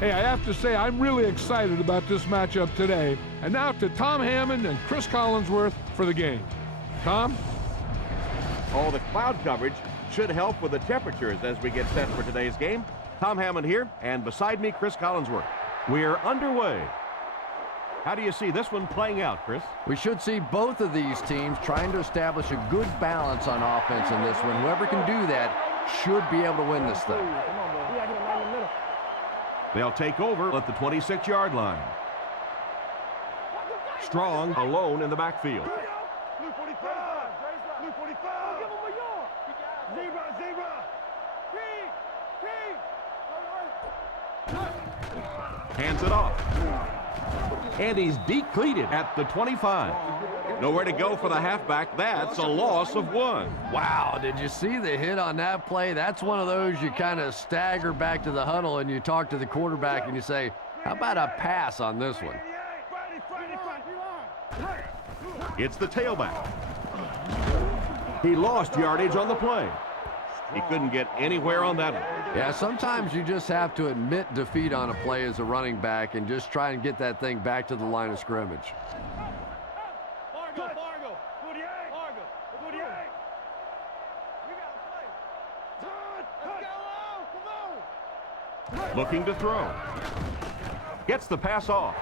Hey, I have to say, I'm really excited about this matchup today. And now to Tom Hammond and Chris Collinsworth for the game. Tom? Oh, the cloud coverage should help with the temperatures as we get set for today's game. Tom Hammond here, and beside me, Chris Collinsworth. We're underway. How do you see this one playing out, Chris? We should see both of these teams trying to establish a good balance on offense in this one. Whoever can do that should be able to win this thing. They'll take over at the 26-yard line. Strong alone in the backfield. Hands it off. And he's decleated at the 25. Nowhere to go for the halfback. That's a loss of 1. Wow, did you see the hit on that play? That's one of those you kind of stagger back to the huddle and you talk to the quarterback and you say, how about a pass on this one? It's the tailback. He lost yardage on the play. He couldn't get anywhere on that one. Yeah, sometimes you just have to admit defeat on a play as a running back and just try and get that thing back to the line of scrimmage. Looking to throw. Gets the pass off.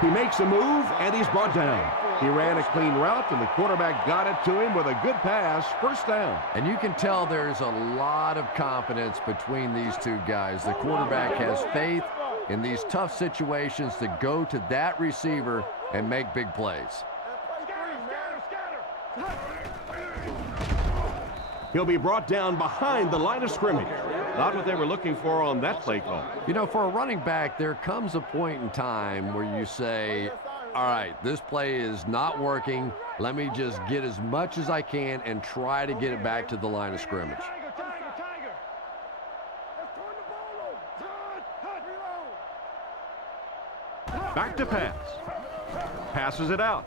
He makes a move, and he's brought down. He ran a clean route, and the quarterback got it to him with a good pass. First down. And you can tell there's a lot of confidence between these two guys. The quarterback has faith in these tough situations to go to that receiver and make big plays. He'll be brought down behind the line of scrimmage. Not what they were looking for on that play call. You know, for a running back, there comes a point in time where you say, all right, this play is not working. Let me just get as much as I can and try to get it back to the line of scrimmage. Back to pass. Passes it out.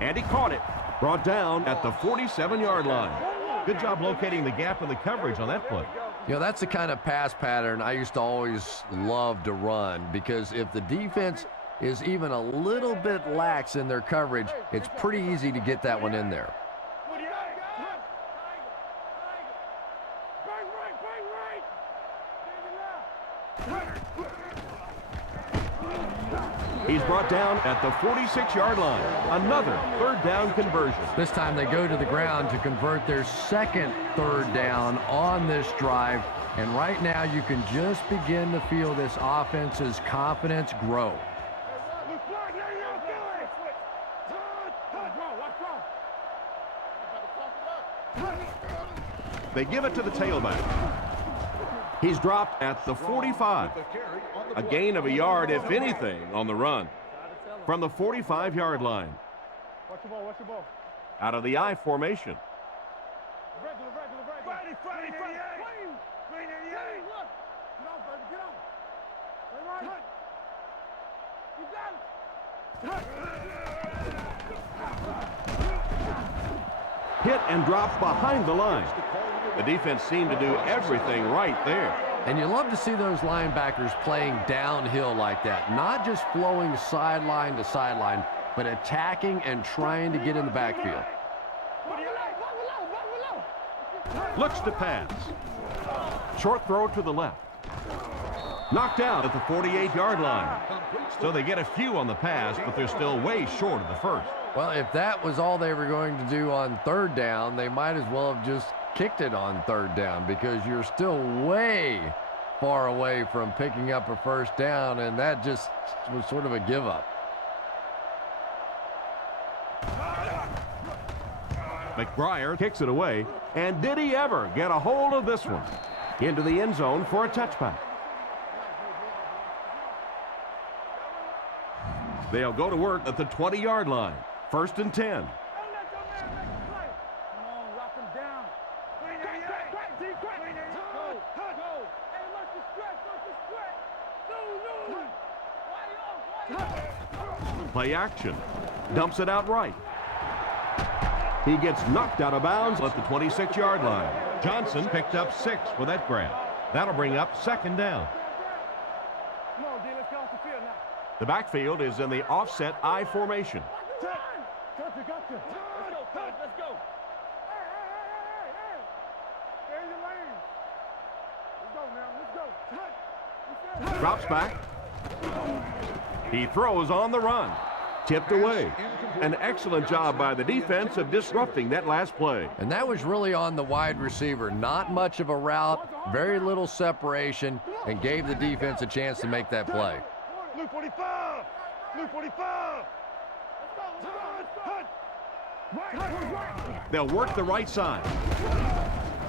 And he caught it. Brought down at the 47-yard line. Good job locating the gap in the coverage on that play. You know, that's the kind of pass pattern I used to always love to run, because if the defense is even a little bit lax in their coverage, it's pretty easy to get that one in there. He's brought down at the 46-yard line. Another third down conversion. This time they go to the ground to convert their second third down on this drive. And right now you can just begin to feel this offense's confidence grow. They give it to the tailback. He's dropped at the 45. A gain of a yard, if anything, on the run. From the 45-yard line. Out of the I formation. Hit and dropped behind the line. The defense seemed to do everything right there. And you love to see those linebackers playing downhill like that. Not just flowing sideline to sideline, but attacking and trying to get in the backfield. Looks to pass. Short throw to the left. Knocked out at the 48-yard line. So they get a few on the pass, but they're still way short of the first. Well, if that was all they were going to do on third down, they might as well have just kicked it on third down, because you're still way far away from picking up a first down, and that just was sort of a give up. McBriar kicks it away, and did he ever get a hold of this one? Into the end zone for a touchback. They'll go to work at the 20-yard line. First and 10. Play action. Dumps it out right. He gets knocked out of bounds at the 26-yard line. Johnson picked up 6 with that grab. That'll bring up second down. The backfield is in the offset I formation. Drops back. He throws on the run. Tipped away. An excellent job by the defense of disrupting that last play. And that was really on the wide receiver. Not much of a route, very little separation, and gave the defense a chance to make that play. Blue 45! Blue 45! They'll work the right side.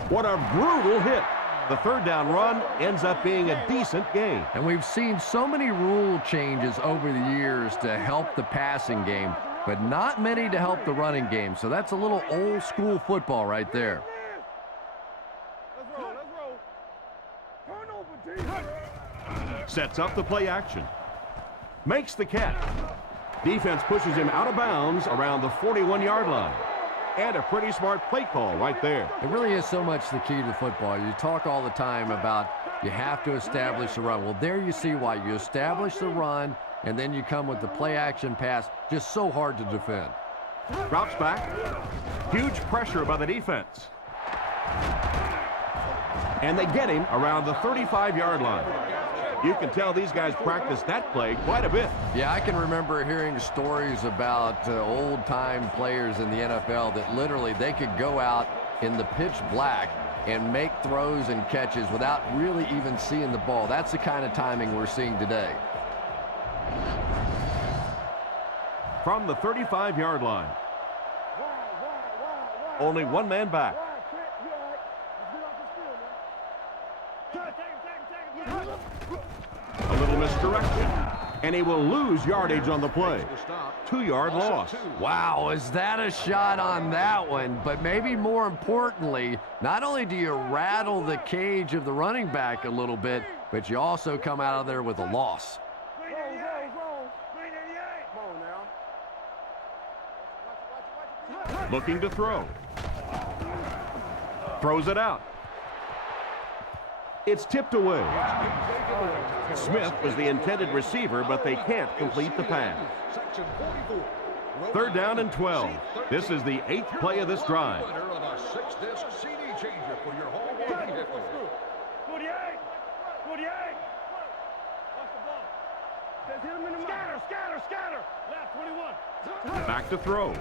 What a brutal hit. The third down run ends up being a decent gain. And we've seen so many rule changes over the years to help the passing game, but not many to help the running game. So that's a little old school football right there. Sets up the play action. Makes the catch. Defense pushes him out of bounds around the 41-yard line. And a pretty smart play call right there. It really is so much the key to football. You talk all the time about you have to establish the run. Well, there you see why. You establish the run, and then you come with the play action pass. Just so hard to defend. Drops back. Huge pressure by the defense. And they get him around the 35-yard line. You can tell these guys practice that play quite a bit. Yeah, I can remember hearing stories about old-time players in the NFL that literally they could go out in the pitch black and make throws and catches without really even seeing the ball. That's the kind of timing we're seeing today. From the 35-yard line. Only one man back. A little misdirection, and he will lose yardage on the play. 2-yard loss. Wow, is that a shot on that one? But maybe more importantly, not only do you rattle the cage of the running back a little bit, but you also come out of there with a loss. Looking to throw. Throws it out. It's tipped away. Smith was the intended receiver, but they can't complete the pass. Third down and 12. This is the 8th play of this drive. Back to throw.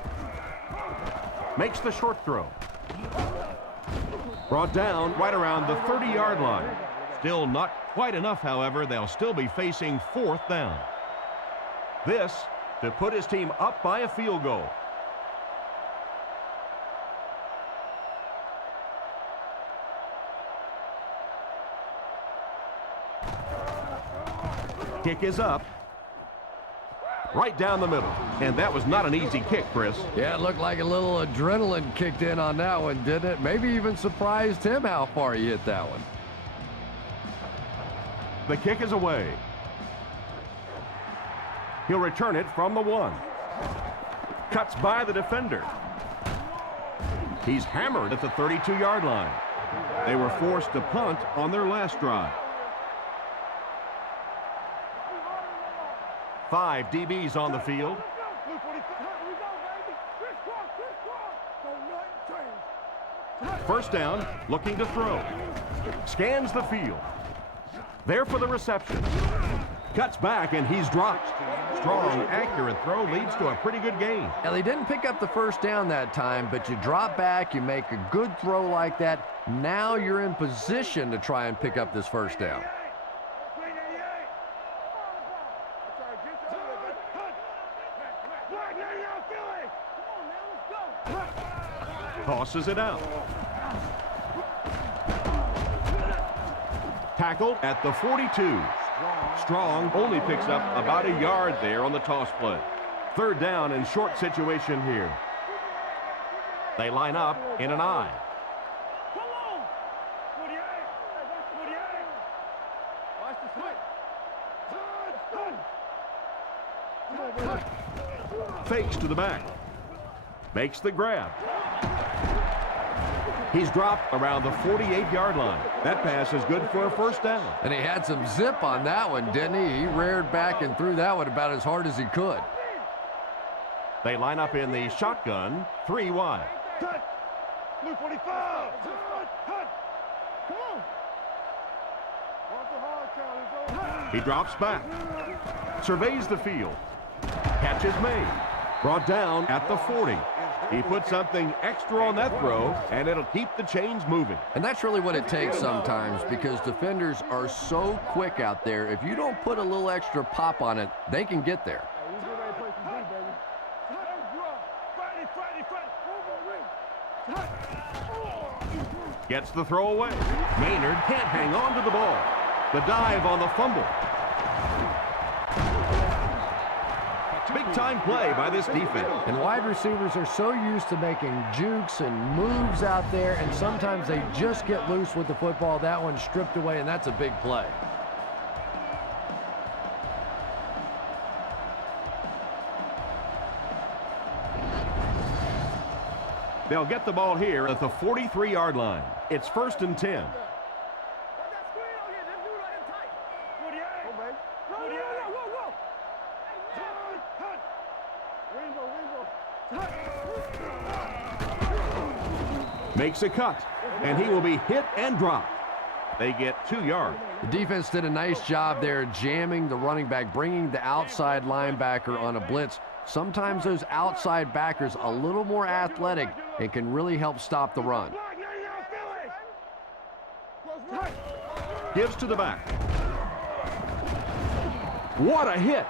Makes the short throw. Brought down right around the 30-yard line. Still not quite enough, however. They'll still be facing 4th down. This to put his team up by a field goal. Kick is up. Right down the middle. And that was not an easy kick, Chris. Yeah, it looked like a little adrenaline kicked in on that one, didn't it? Maybe even surprised him how far he hit that one. The kick is away. He'll return it from the 1. Cuts by the defender. He's hammered at the 32-yard line. They were forced to punt on their last drive. 5 DBs on the field. First down, looking to throw. Scans the field. There for the reception. Cuts back, and he's dropped. Strong, accurate throw leads to a pretty good gain. Now, they didn't pick up the first down that time, but you drop back, you make a good throw like that. Now you're in position to try and pick up this first down. Tosses it out. Tackled at the 42. Strong only picks up about a yard there on the toss play. Third down and short situation here. They line up in an I. Fakes to the back. Makes the grab. He's dropped around the 48-yard line. That pass is good for a first down. And he had some zip on that one, didn't he? He reared back and threw that one about as hard as he could. They line up in the shotgun, 3 wide. Cut. Blue 45. Cut. Come on. Watch the hard count. It's over. He drops back. Surveys the field. Catch is made. Brought down at the 40. He put something extra on that throw, and it'll keep the chains moving. And that's really what it takes sometimes, because defenders are so quick out there. If you don't put a little extra pop on it, they can get there. Gets the throw away. Maynard can't hang on to the ball. The dive on the fumble. Big-time play by this defense. And wide receivers are so used to making jukes and moves out there, and sometimes they just get loose with the football. That one's stripped away, and that's a big play. They'll get the ball here at the 43-yard line. It's 1st and 10. Makes a cut, and he will be hit and dropped. They get 2 yards. The defense did a nice job there jamming the running back, bringing the outside linebacker on a blitz. Sometimes those outside backers a little more athletic and can really help stop the run. Gives to the back. What a hit.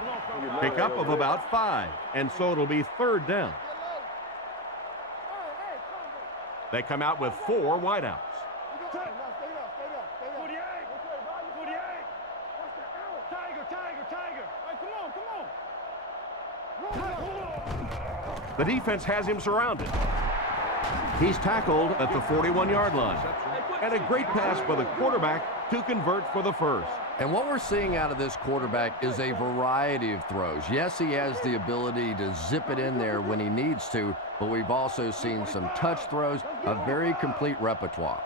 Pickup of about 5, and so it'll be 3rd down. They come out with 4 wideouts. The defense has him surrounded. He's tackled at the 41-yard line. And a great pass by the quarterback to convert for the first. And what we're seeing out of this quarterback is a variety of throws. Yes, he has the ability to zip it in there when he needs to, but we've also seen some touch throws, a very complete repertoire.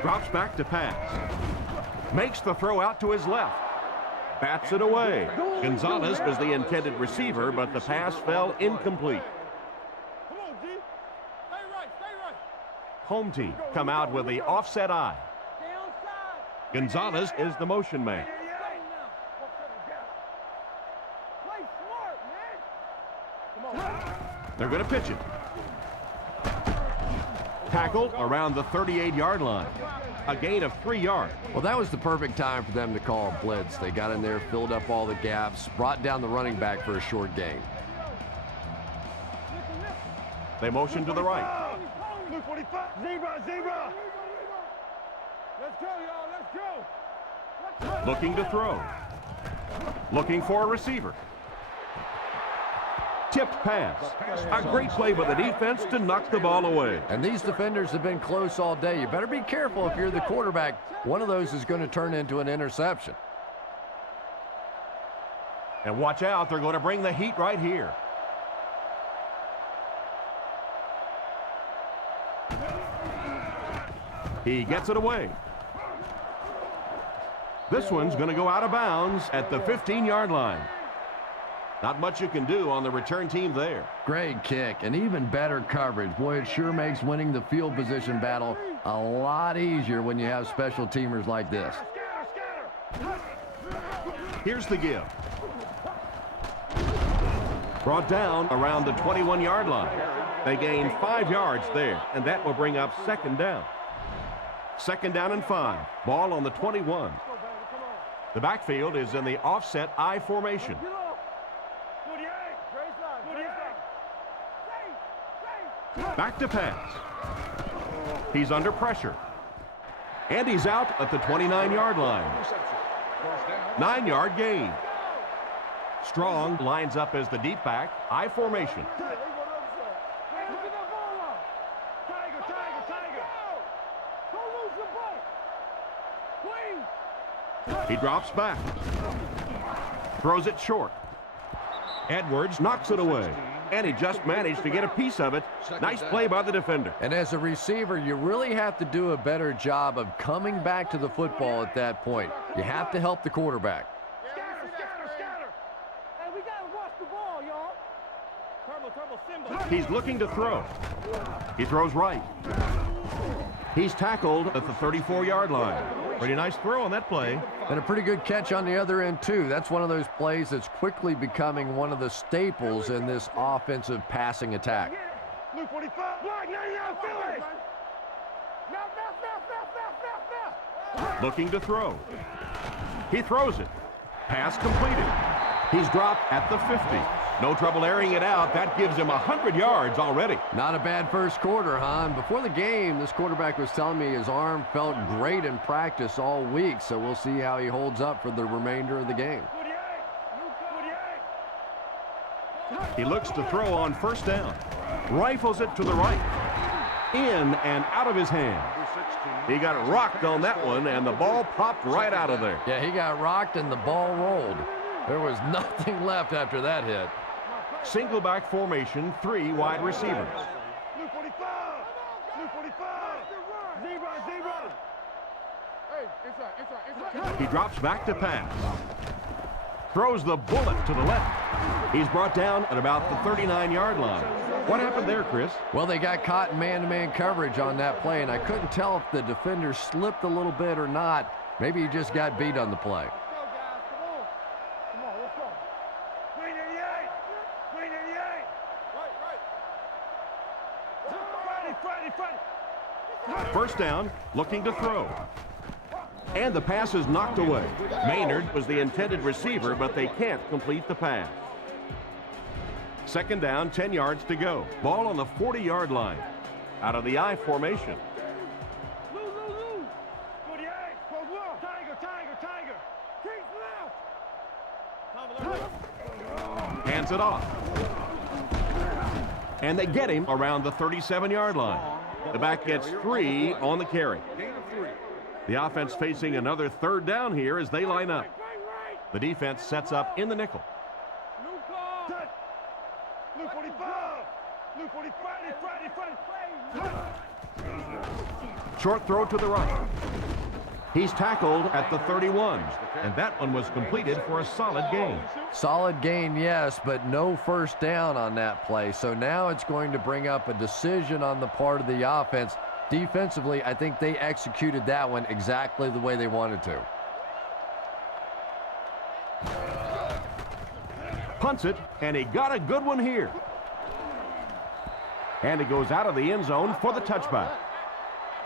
Drops back to pass. Makes the throw out to his left. Bats it away. Gonzalez was the intended receiver, but the pass fell incomplete. Home team come out with the offset eye. Gonzalez is the motion man. They're going to pitch it. Tackled around the 38-yard line. A gain of 3 yards. Well, that was the perfect time for them to call a blitz. They got in there, filled up all the gaps, brought down the running back for a short gain. They motion to the right. Blue 45. Zebra. Let's go, y'all. Let's go. Looking to throw. Looking for a receiver. Tipped pass. A great play by the defense to knock the ball away. And these defenders have been close all day. You better be careful if you're the quarterback. One of those is going to turn into an interception. And watch out, they're going to bring the heat right here. He gets it away. This one's going to go out of bounds at the 15-yard line. Not much you can do on the return team there. Great kick and even better coverage. Boy, it sure makes winning the field position battle a lot easier when you have special teamers like this. Here's the give. Brought down around the 21-yard line. They gain 5 yards there, and that will bring up 2nd down. 2nd down and 5. Ball on the 21. The backfield is in the offset I formation. Back to pass. He's under pressure. And he's out at the 29-yard line. 9-yard gain. Strong lines up as the deep back, I formation. He drops back. Throws it short. Edwards knocks it away. And he just managed to get a piece of it. Nice play by the defender. And as a receiver, you really have to do a better job of coming back to the football at that point. You have to help the quarterback. Scatter, scatter, scatter. Hey, we got to watch the ball, y'all. Turbo, Simba. He's looking to throw. He throws right. He's tackled at the 34-yard line. Pretty nice throw on that play. And a pretty good catch on the other end, too. That's one of those plays that's quickly becoming one of the staples in this offensive passing attack. Blue 45. Block, now, Philly. Now. Looking to throw. He throws it. Pass completed. He's dropped at the 50. No trouble airing it out. That gives him 100 yards already. Not a bad first quarter, huh? And before the game, this quarterback was telling me his arm felt great in practice all week, so we'll see how he holds up for the remainder of the game. He looks to throw on first down. Rifles it to the right. In and out of his hand. He got rocked on that one, and the ball popped right out of there. Yeah, he got rocked and the ball rolled. There was nothing left after that hit. Single back formation, 3 wide receivers. Blue 45. Blue 45. Zebra. Hey, inside. He drops back to pass. Throws the bullet to the left. He's brought down at about the 39-yard line. What happened there, Chris? Well, they got caught in man-to-man coverage on that play, and I couldn't tell if the defender slipped a little bit or not. Maybe he just got beat on the play. First down, looking to throw. And the pass is knocked away. Maynard was the intended receiver, but they can't complete the pass. Second down, 10 yards to go. Ball on the 40-yard line. Out of the I formation. Lou. 48. Tiger. Kings left. Hands it off. And they get him around the 37-yard line. The back gets 3 on the carry. The offense facing another third down here as they line up. The defense sets up in the nickel. Blue 45. Blue 45. Short throw to the right. He's tackled at the 31, and that one was completed for a solid gain. Solid gain, yes, but no first down on that play. So now it's going to bring up a decision on the part of the offense. Defensively, I think they executed that one exactly the way they wanted to. Punts it, and he got a good one here. And it goes out of the end zone for the touchback.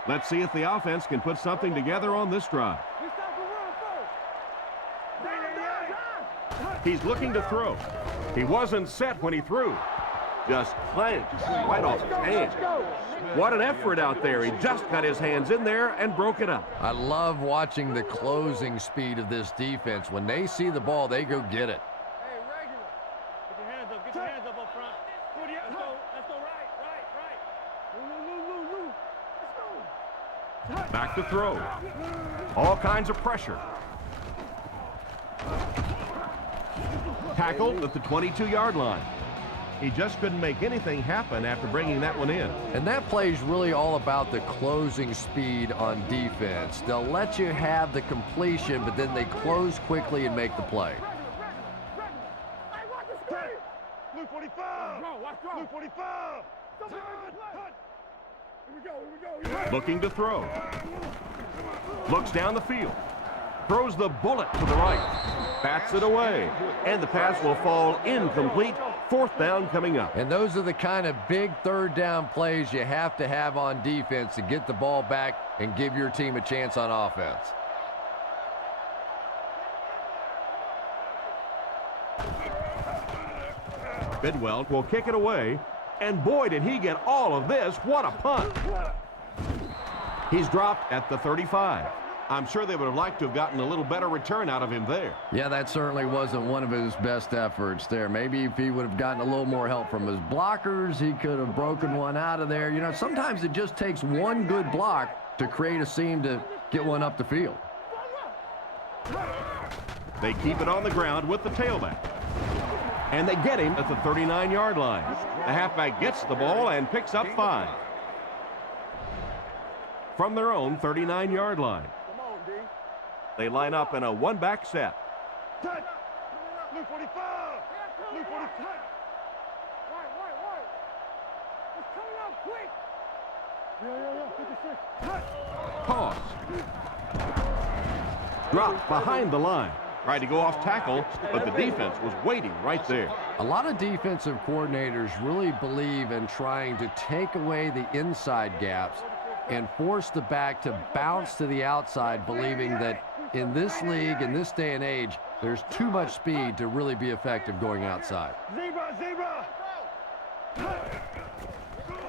Let's see if the offense can put something together on this drive. He's looking to throw. He wasn't set when he threw. Just clanked right off his hand. What an effort out there. He just got his hands in there and broke it up. I love watching the closing speed of this defense. When they see the ball, they go get it. Hey, regular. Get your hands up up front. Let's go right. Lou. Let's go. Back to throw. All kinds of pressure. Tackled at the 22-yard line. He just couldn't make anything happen after bringing that one in. And that play is really all about the closing speed on defense. They'll let you have the completion, but then they close quickly and make the play. Blue 45. Blue 45. Here we go. Looking to throw. Looks down the field. Throws the bullet to the right. Bats it away. And the pass will fall incomplete. Fourth down coming up. And those are the kind of big third down plays you have to have on defense to get the ball back and give your team a chance on offense. Bidwell will kick it away. And boy, did he get all of this. What a punt. He's dropped at the 35. I'm sure they would have liked to have gotten a little better return out of him there. Yeah, that certainly wasn't one of his best efforts there. Maybe if he would have gotten a little more help from his blockers, he could have broken one out of there. You know, sometimes it just takes one good block to create a seam to get one up the field. They keep it on the ground with the tailback. And they get him at the 39-yard line. The halfback gets the ball and picks up 5. From their own 39-yard line. They line up in a one-back set. Blue 45! Blue 45! Right. It's coming out quick! Yeah, 56. Toss. Drop behind the line. Tried to go off tackle, but the defense was waiting right there. A lot of defensive coordinators really believe in trying to take away the inside gaps and force the back to bounce to the outside, believing that in this league, in this day and age, there's too much speed to really be effective going outside. Zebra!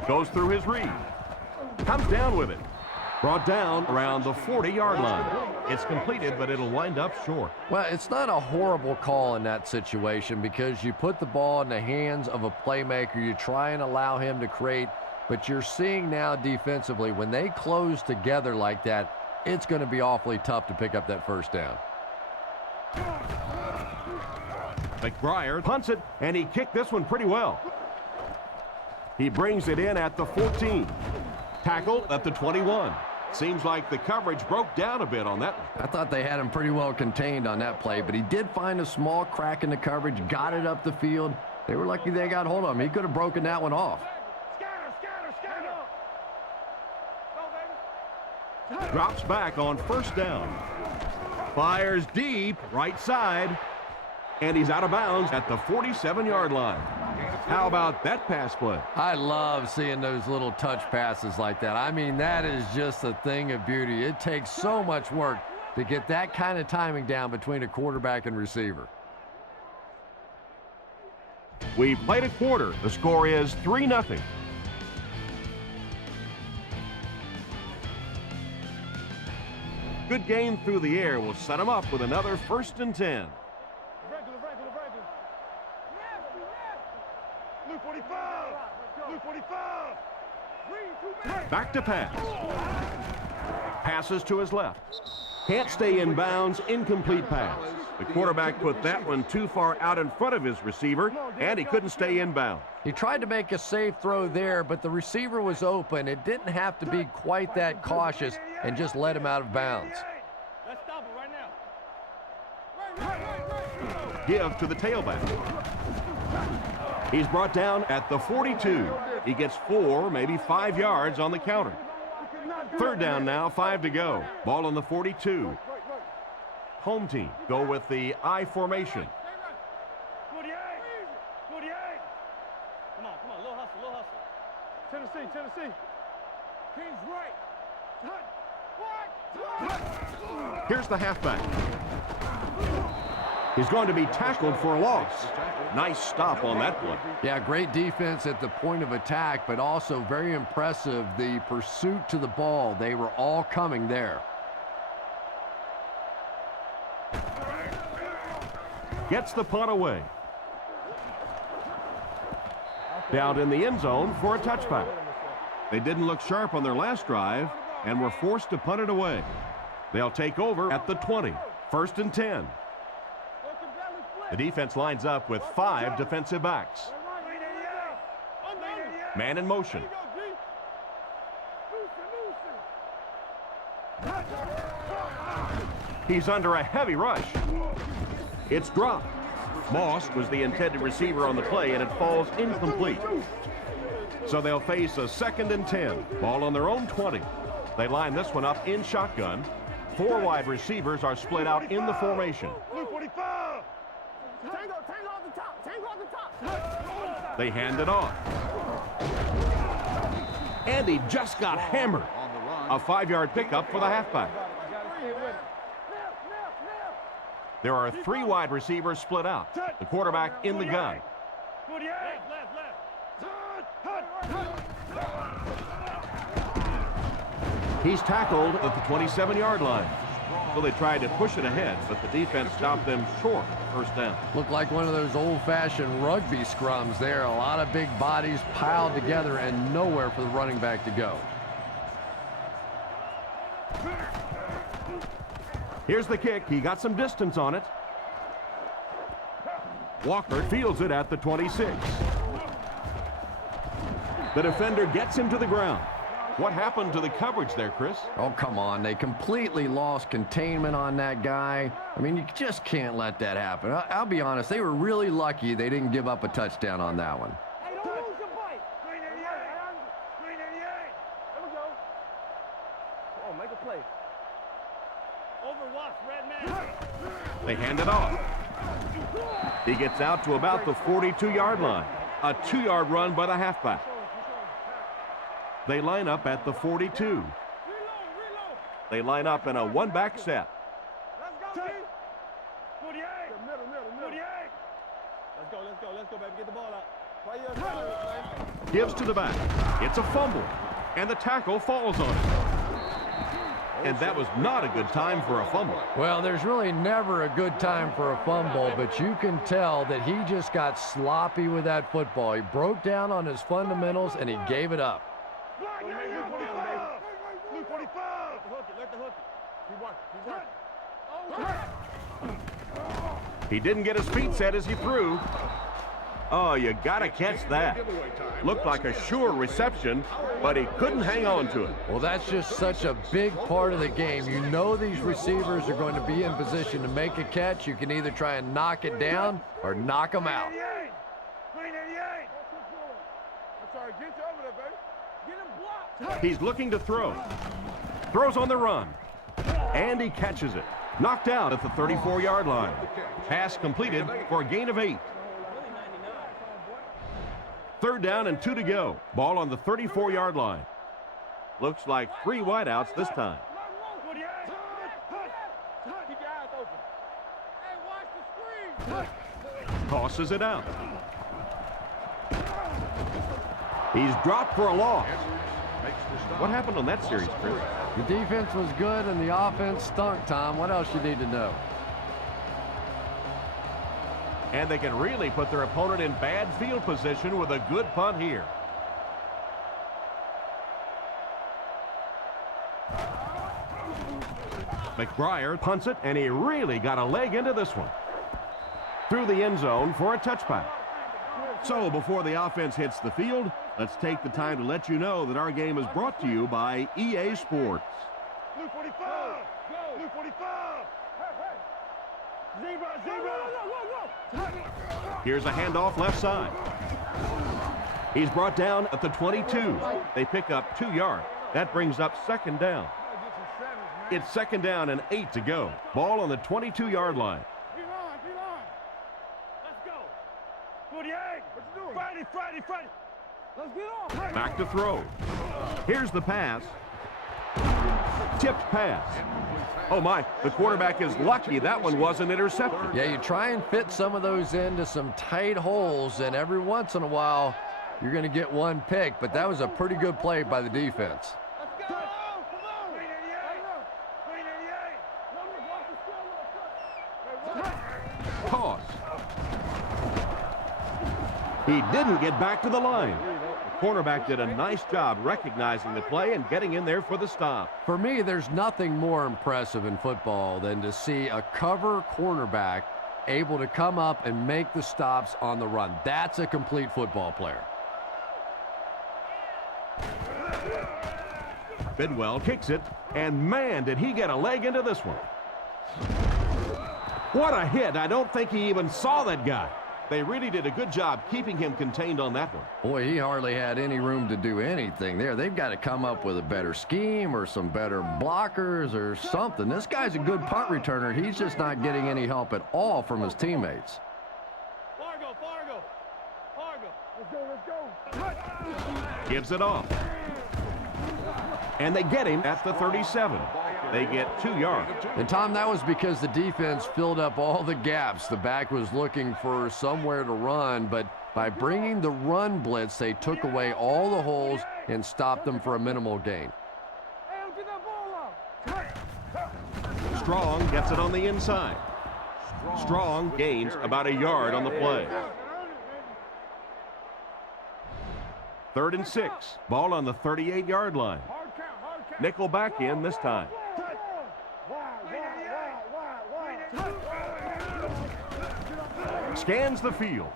Goes through his read. Comes down with it. Brought down around the 40-yard line. It's completed, but it'll wind up short. Well, it's not a horrible call in that situation because you put the ball in the hands of a playmaker. You try and allow him to create, but you're seeing now defensively, when they close together like that, it's going to be awfully tough to pick up that first down. McBriar punts it, and he kicked this one pretty well. He brings it in at the 14. Tackle at the 21. Seems like the coverage broke down a bit on that one. I thought they had him pretty well contained on that play, but he did find a small crack in the coverage, got it up the field. They were lucky they got hold of him. He could have broken that one off. Drops back on first down. Fires deep, right side. And he's out of bounds at the 47-yard line. How about that pass play? I love seeing those little touch passes like that. I mean, that is just a thing of beauty. It takes so much work to get that kind of timing down between a quarterback and receiver. We've played a quarter. The score is 3-0. Good gain through the air will set them up with another 1st and 10. Regular. Blue 45! Blue 45! Back to pass. Passes to his left. Can't stay in bounds. Incomplete pass. The quarterback put that one too far out in front of his receiver, and he couldn't stay in bounds. He tried to make a safe throw there, but the receiver was open. It didn't have to be quite that cautious and just let him out of bounds. Let's stop it right now. Give to the tailback. He's brought down at the 42. He gets 4, maybe 5 yards on the counter. 3rd down now, 5 to go. Ball on the 42. Home team go with the I formation. 48! Come on, little hustle. Tennessee. King's right. Here's the halfback. He's going to be tackled for a loss. Nice stop on that play. Yeah, great defense at the point of attack, but also very impressive the pursuit to the ball. They were all coming there. Gets the punt away. Down in the end zone for a touchback. They didn't look sharp on their last drive and were forced to punt it away. They'll take over at the 20. 1st and 10. The defense lines up with 5 defensive backs. Man in motion. He's under a heavy rush. It's dropped. Moss was the intended receiver on the play, and it falls incomplete. So they'll face a 2nd and 10. Ball on their own 20. They line this one up in shotgun. 4 wide receivers are split out in the formation. Blue 45! They hand it off. And he just got hammered. A 5-yard pickup for the halfback. There are 3 wide receivers split out. The quarterback in the gun. He's tackled at the 27-yard line. So they tried to push it ahead, but the defense stopped them short. 1st down. Looked like one of those old-fashioned rugby scrums there. A lot of big bodies piled together and nowhere for the running back to go. Here's the kick. He got some distance on it. Walker fields it at the 26. The defender gets him to the ground. What happened to the coverage there, Chris? Oh, come on. They completely lost containment on that guy. I mean, you just can't let that happen. I'll be honest. They were really lucky they didn't give up a touchdown on that one. Hey, don't lose your bite. 388. 388. There we go. Come on, make a play. Overwatch, red man. They hand it off. He gets out to about the 42-yard line. A 2-yard run by the halfback. They line up at the 42. They line up in a one-back set. Let's go, 48. Middle. 48. Let's go, baby. Get the ball out. Gives to the back. It's a fumble. And the tackle falls on it. And that was not a good time for a fumble. Well, there's really never a good time for a fumble, but you can tell that he just got sloppy with that football. He broke down on his fundamentals, and he gave it up. Blue 45. Let the hook it. He didn't get his feet set as he threw. Oh, you got to catch that. Looked like a sure reception, but he couldn't hang on to it. Well, that's just such a big part of the game. You know these receivers are going to be in position to make a catch. You can either try and knock it down or knock them out. 388. I'm sorry, get you over there, baby. Get him blocked. He's looking to throw. Throws on the run. And he catches it. Knocked out at the 34-yard line. Pass completed for a gain of 8. 3rd down and 2 to go. Ball on the 34-yard line. Looks like 3 wideouts this time. Tosses it out. He's dropped for a loss. What happened on that series, Chris? The defense was good and the offense stunk, Tom. What else you need to know? And they can really put their opponent in bad field position with a good punt here. McBriar punts it, and he really got a leg into this one. Through the end zone for a touchback. So before the offense hits the field, let's take the time to let you know that our game is brought to you by EA Sports. Blue 45. Blue 45. Zebra. Here's a handoff left side. He's brought down at the 22. They pick up 2 yards. That brings up 2nd down. It's 2nd down and 8 to go. Ball on the 22-yard line. D-line. Let's go. 48. What you doing? Friday. Let's get off. Back to throw. Here's the pass. Tipped pass. Oh, my. The quarterback is lucky that one wasn't intercepted. Yeah, you try and fit some of those into some tight holes, and every once in a while, you're going to get one pick, but that was a pretty good play by the defense. Let's go. Come on. 388. Toss. He didn't get back to the line. The cornerback did a nice job recognizing the play and getting in there for the stop. For me, there's nothing more impressive in football than to see a cover cornerback able to come up and make the stops on the run. That's a complete football player. Bidwell kicks it, and man, did he get a leg into this one. What a hit. I don't think he even saw that guy. They really did a good job keeping him contained on that one. Boy, he hardly had any room to do anything there. They've got to come up with a better scheme or some better blockers or something. This guy's a good punt returner. He's just not getting any help at all from his teammates. Fargo. Let's go. Gives it off. And they get him at the 37. They get 2 yards. And, Tom, that was because the defense filled up all the gaps. The back was looking for somewhere to run, but by bringing the run blitz, they took away all the holes and stopped them for a minimal gain. Hey, don't get that ball out. Strong gets it on the inside. Strong gains about a yard on the play. 3rd and 6. Ball on the 38-yard line. Nickel back in this time. Scans the field.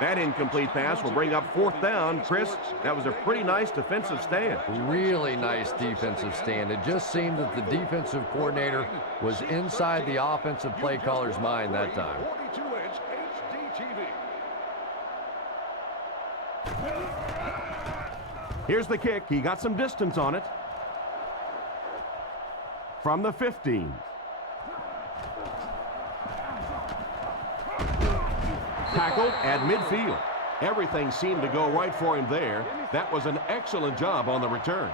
That incomplete pass will bring up 4th down. Chris, that was a pretty nice defensive stand. Really nice defensive stand. It just seemed that the defensive coordinator was inside the offensive play caller's mind that time. 42-inch HD TV. Here's the kick. He got some distance on it. From the 15. Tackled at midfield. Everything seemed to go right for him there. That was an excellent job on the return.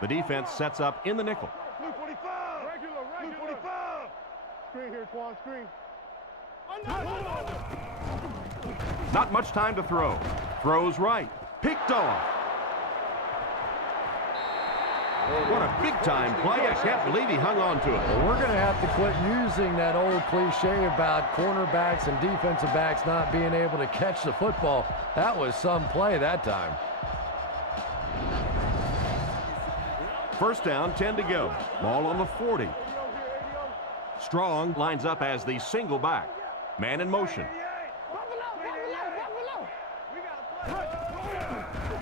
The defense sets up in the nickel. Blue 45. Blue 45. Screen here, Quan. Screen. Not much time to throw. Throws right. Picked off. What a big-time play. I can't believe he hung on to it. Well, we're going to have to quit using that old cliche about cornerbacks and defensive backs not being able to catch the football. That was some play that time. First down, 10 to go. Ball on the 40. Strong lines up as the single back. Man in motion.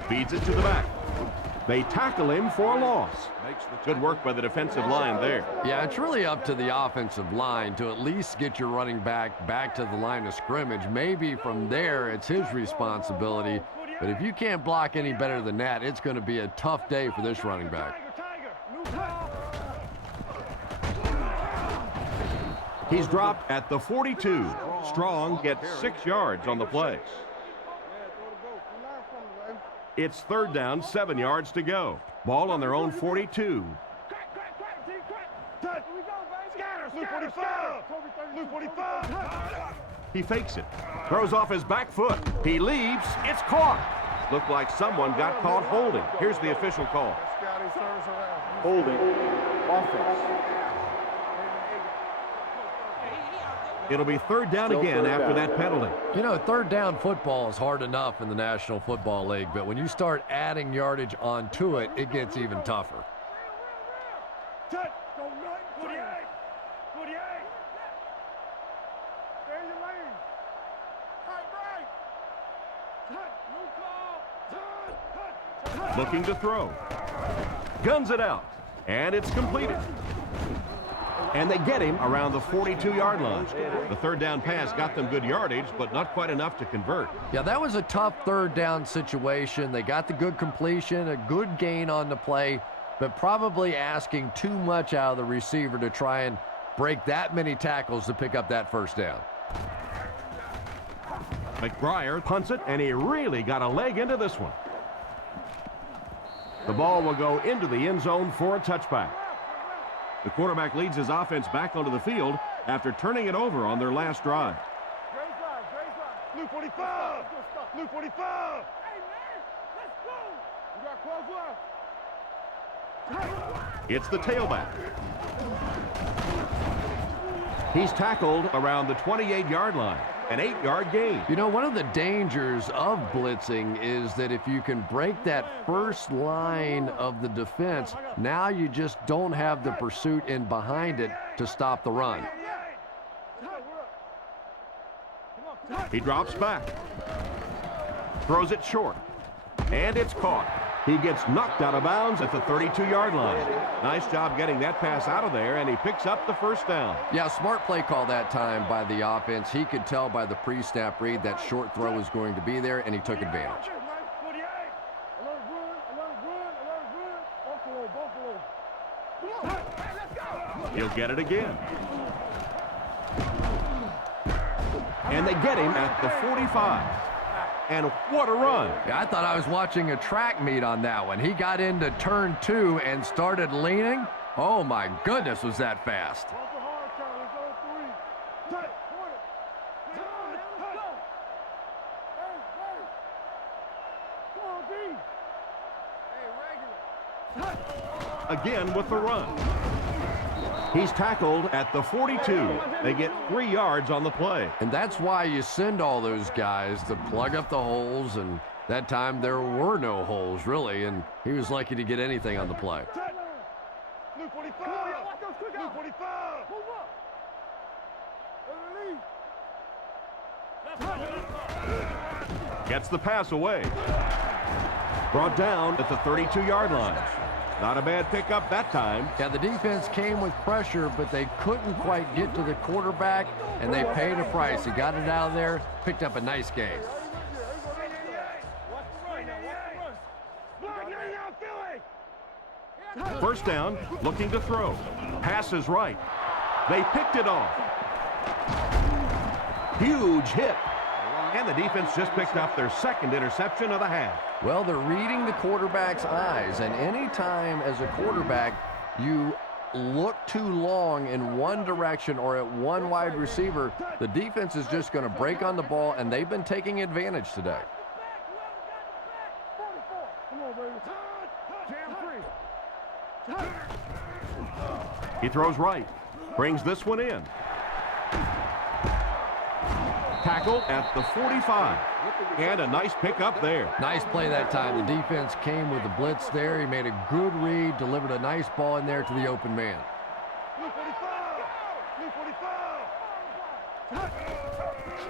Feeds it to the back. They tackle him for a loss. Good work by the defensive line there. Yeah, it's really up to the offensive line to at least get your running back to the line of scrimmage. Maybe from there it's his responsibility. But if you can't block any better than that, it's going to be a tough day for this running back. He's dropped at the 42. Strong gets 6 yards on the play. It's 3rd down, 7 yards to go. Ball on their own 42. He fakes it. Throws off his back foot. He leaps. It's caught. Looked like someone got caught holding. Here's the official call. Holding. Offense. It'll be 3rd down again after that penalty. You know, 3rd down football is hard enough in the National Football League, but when you start adding yardage onto it, it gets even tougher. Looking to throw. Guns it out. And it's completed. And they get him around the 42-yard line. The 3rd down pass got them good yardage, but not quite enough to convert. Yeah, that was a tough 3rd down situation. They got the good completion, a good gain on the play, but probably asking too much out of the receiver to try and break that many tackles to pick up that 1st down. McBriar punts it, and he really got a leg into this one. The ball will go into the end zone for a touchback. The quarterback leads his offense back onto the field after turning it over on their last drive. Blue 45. Blue 45. Hey, man, let's go. You got close left. It's the tailback. He's tackled around the 28-yard line. An 8-yard gain. You know, one of the dangers of blitzing is that if you can break that first line of the defense, now you just don't have the pursuit in behind it to stop the run. He drops back. Throws it short. And it's caught. He gets knocked out of bounds at the 32-yard line. Nice job getting that pass out of there, and he picks up the 1st down. Yeah, smart play call that time by the offense. He could tell by the pre-snap read that short throw was going to be there, and he took advantage. He'll get it again. And they get him at the 45. And what a run. Yeah, I thought I was watching a track meet on that one. He got into turn 2 and started leaning. Oh, my goodness, was that fast. Again with the run. He's tackled at the 42. They get 3 yards on the play. And that's why you send all those guys to plug up the holes, and that time there were no holes, really, and he was lucky to get anything on the play. Blue 45. Come on, y'all. Watch those quick out. Blue 45. Move up. Gets the pass away. Brought down at the 32-yard line. Not a bad pickup that time. Yeah, the defense came with pressure, but they couldn't quite get to the quarterback, and they paid a price. He got it out of there, picked up a nice gain. First down, looking to throw. Pass is right. They picked it off. Huge hit. And the defense just picked up their second interception of the half. Well, they're reading the quarterback's eyes, and any time as a quarterback you look too long in one direction or at one wide receiver, the defense is just going to break on the ball, and they've been taking advantage today. He throws right. Brings this one in. Tackle at the 45. And a nice pickup there. Nice play that time. The defense came with the blitz there. He made a good read, delivered a nice ball in there to the open man.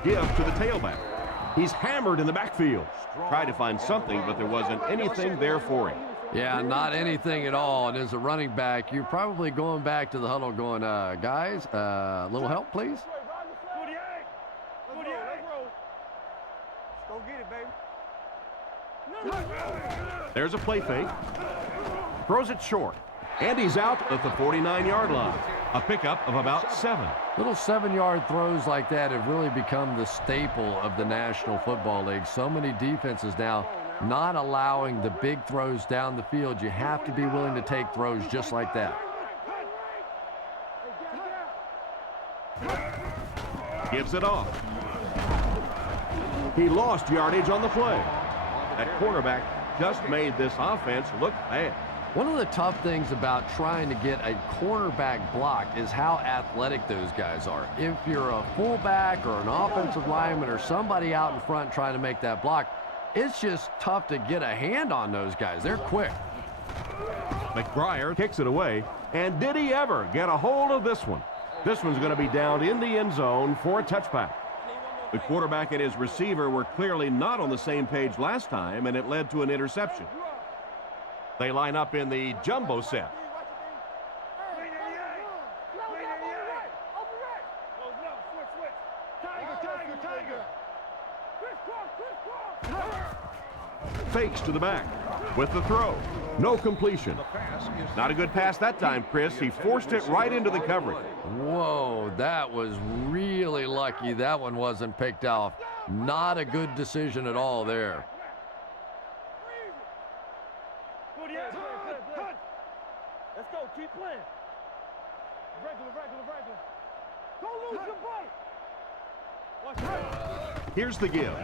Give to the tailback. He's hammered in the backfield. Tried to find something, but there wasn't anything there for him. Yeah, not anything at all. And as a running back, you're probably going back to the huddle going, guys, a little help, please? Go get it, baby. There's a play fake. Throws it short. And he's out at the 49-yard line. A pickup of about 7. Little 7-yard throws like that have really become the staple of the National Football League. So many defenses now not allowing the big throws down the field. You have to be willing to take throws just like that. Gives it off. He lost yardage on the play. That cornerback just made this offense look bad. One of the tough things about trying to get a cornerback block is how athletic those guys are. If you're a fullback or an offensive lineman or somebody out in front trying to make that block, it's just tough to get a hand on those guys. They're quick. McBriar kicks it away. And did he ever get a hold of this one? This one's going to be down in the end zone for a touchback. The quarterback and his receiver were clearly not on the same page last time, and it led to an interception. They line up in the jumbo set. Fakes to the back with the throw. No completion. Not a good pass that time, Chris. He forced it right into the coverage. Whoa, that was really lucky. That one wasn't picked off. Not a good decision at all there. Let's go. Keep playing. Regular. Don't lose your ball. Here's the give.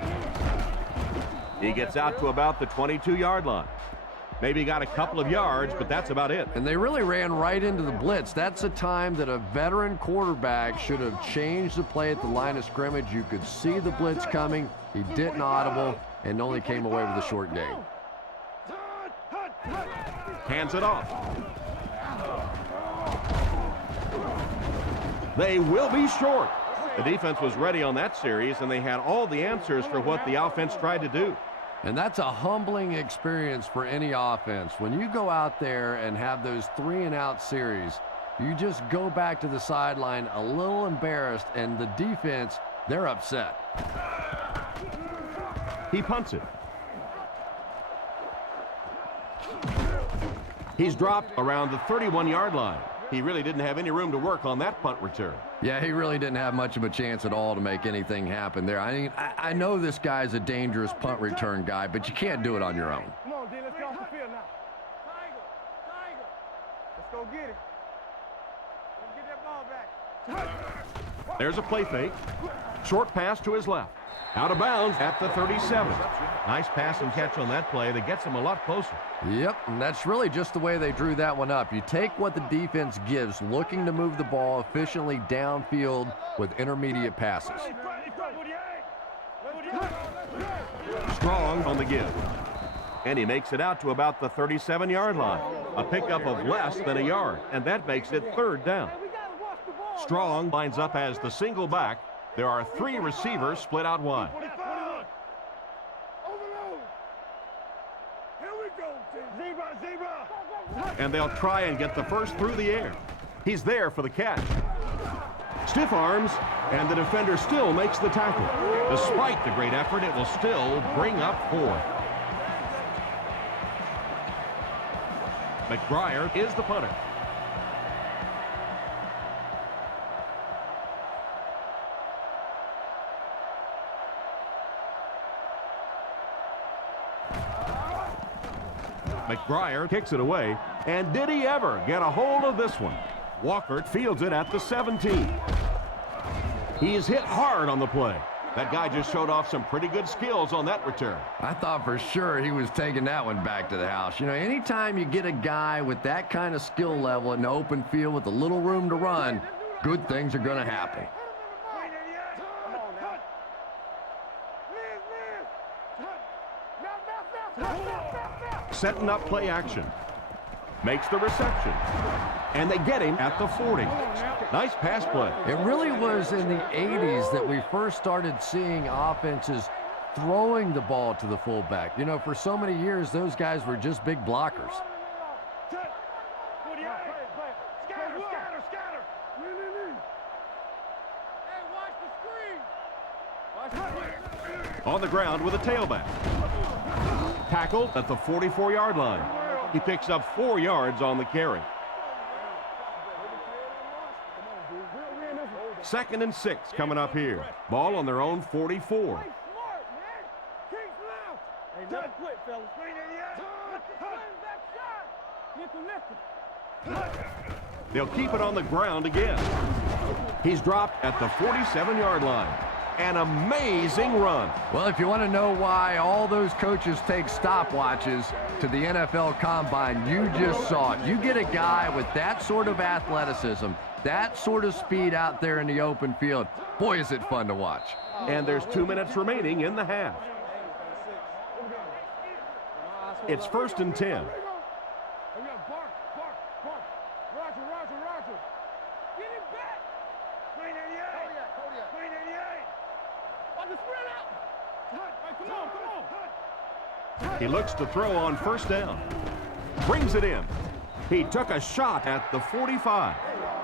He gets out to about the 22-yard line. Maybe got a couple of yards, but that's about it. And they really ran right into the blitz. That's a time that a veteran quarterback should have changed the play at the line of scrimmage. You could see the blitz coming. He didn't audible and only came away with a short gain. Hands it off. They will be short. The defense was ready on that series, and they had all the answers for what the offense tried to do. And that's a humbling experience for any offense. When you go out there and have those 3-and-out series, you just go back to the sideline a little embarrassed, and the defense, they're upset. He punts it. He's dropped around the 31-yard line. He really didn't have any room to work on that punt return. Yeah, he really didn't have much of a chance at all to make anything happen there. I mean, I know this guy's a dangerous punt return guy, but you can't do it on your own. Come on, D. Let's get off the field now. Tiger. Let's go get it. Let's get that ball back. There's a play fake. Short pass to his left. Out of bounds at the 37. Nice pass and catch on that play that gets him a lot closer. Yep, and that's really just the way they drew that one up. You take what the defense gives, looking to move the ball efficiently downfield with intermediate passes. Strong on the give. And he makes it out to about the 37-yard line. A pickup of less than a yard, and that makes it 3rd down. Strong lines up as the single back. There are 3 receivers split out wide. And they'll try and get the first through the air. He's there for the catch. Stiff arms, and the defender still makes the tackle. Despite the great effort, it will still bring up 4th. McBriar is the punter. McBriar kicks it away, and did he ever get a hold of this one? Walker fields it at the 17. He's hit hard on the play. That guy just showed off some pretty good skills on that return. I thought for sure he was taking that one back to the house. You know, anytime you get a guy with that kind of skill level in the open field with a little room to run, good things are going to happen. Setting up play action. Makes the reception. And they get him at the 40. Nice pass play. It really was in the 80s that we first started seeing offenses throwing the ball to the fullback. You know, for so many years, those guys were just big blockers. On the ground with a tailback. Tackled at the 44-yard line. He picks up 4 yards on the carry. 2nd and 6 coming up here. Ball on their own 44. They'll keep it on the ground again. He's dropped at the 47-yard line. An amazing run. Well, if you want to know why all those coaches take stopwatches to the NFL Combine, you just saw it. You get a guy with that sort of athleticism, that sort of speed out there in the open field. Boy, is it fun to watch. And there's 2 minutes remaining in the half. It's 1st and 10. He looks to throw on 1st down. Brings it in. He took a shot at the 45.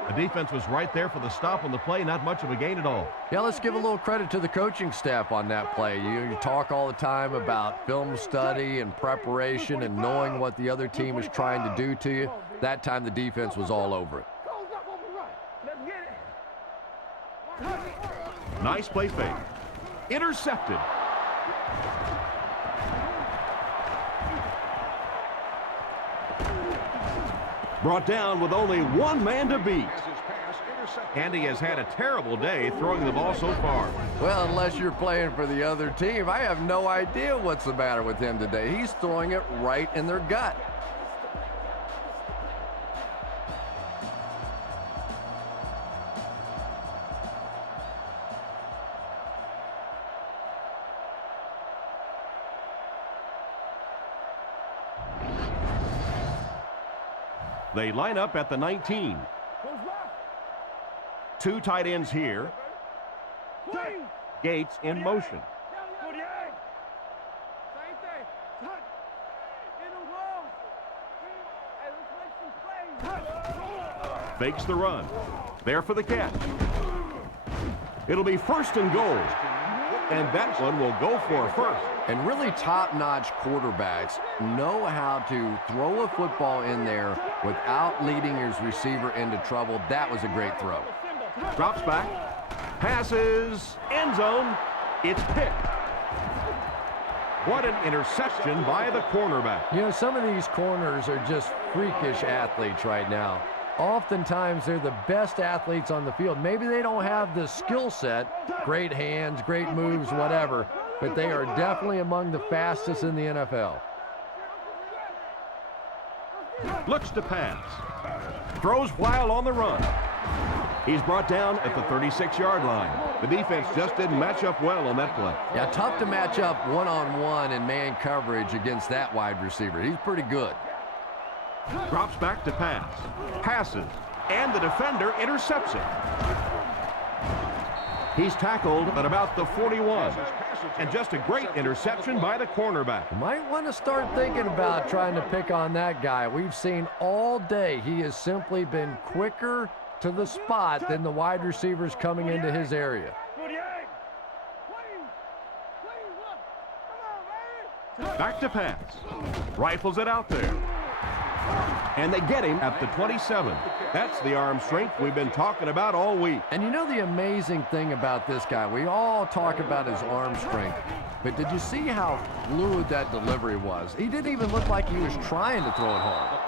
The defense was right there for the stop on the play. Not much of a gain at all. Yeah, let's give a little credit to the coaching staff on that play. You talk all the time about film study and preparation and knowing what the other team is trying to do to you. That time the defense was all over it. Nice play fake. Intercepted. Brought down with only 1 man to beat. And he has had a terrible day throwing the ball so far. Well, unless you're playing for the other team, I have no idea what's the matter with him today. He's throwing it right in their gut. They line up at the 19. 2 tight ends here. Gates in motion. Fakes the run. There for the catch. It'll be 1st and goal. And that one will go for a first. And really top-notch quarterbacks know how to throw a football in there without leading his receiver into trouble. That was a great throw. Drops back. Passes. End zone. It's picked. What an interception by the cornerback. You know, some of these corners are just freakish athletes right now. Oftentimes, they're the best athletes on the field. Maybe they don't have the skill set, great hands, great moves, whatever, but they are definitely among the fastest in the NFL. Looks to pass. Throws while on the run. He's brought down at the 36-yard line. The defense just didn't match up well on that play. Yeah, tough to match up one-on-one in man coverage against that wide receiver. He's pretty good. Drops back to pass. Passes. And the defender intercepts it. He's tackled at about the 41. And just a great interception by the cornerback. You might want to start thinking about trying to pick on that guy. We've seen all day he has simply been quicker to the spot than the wide receivers coming into his area. Back to pass. Rifles it out there. And they get him at the 27. That's the arm strength we've been talking about all week. And you know the amazing thing about this guy, we all talk about his arm strength, but did you see how fluid that delivery was? He didn't even look like he was trying to throw it hard.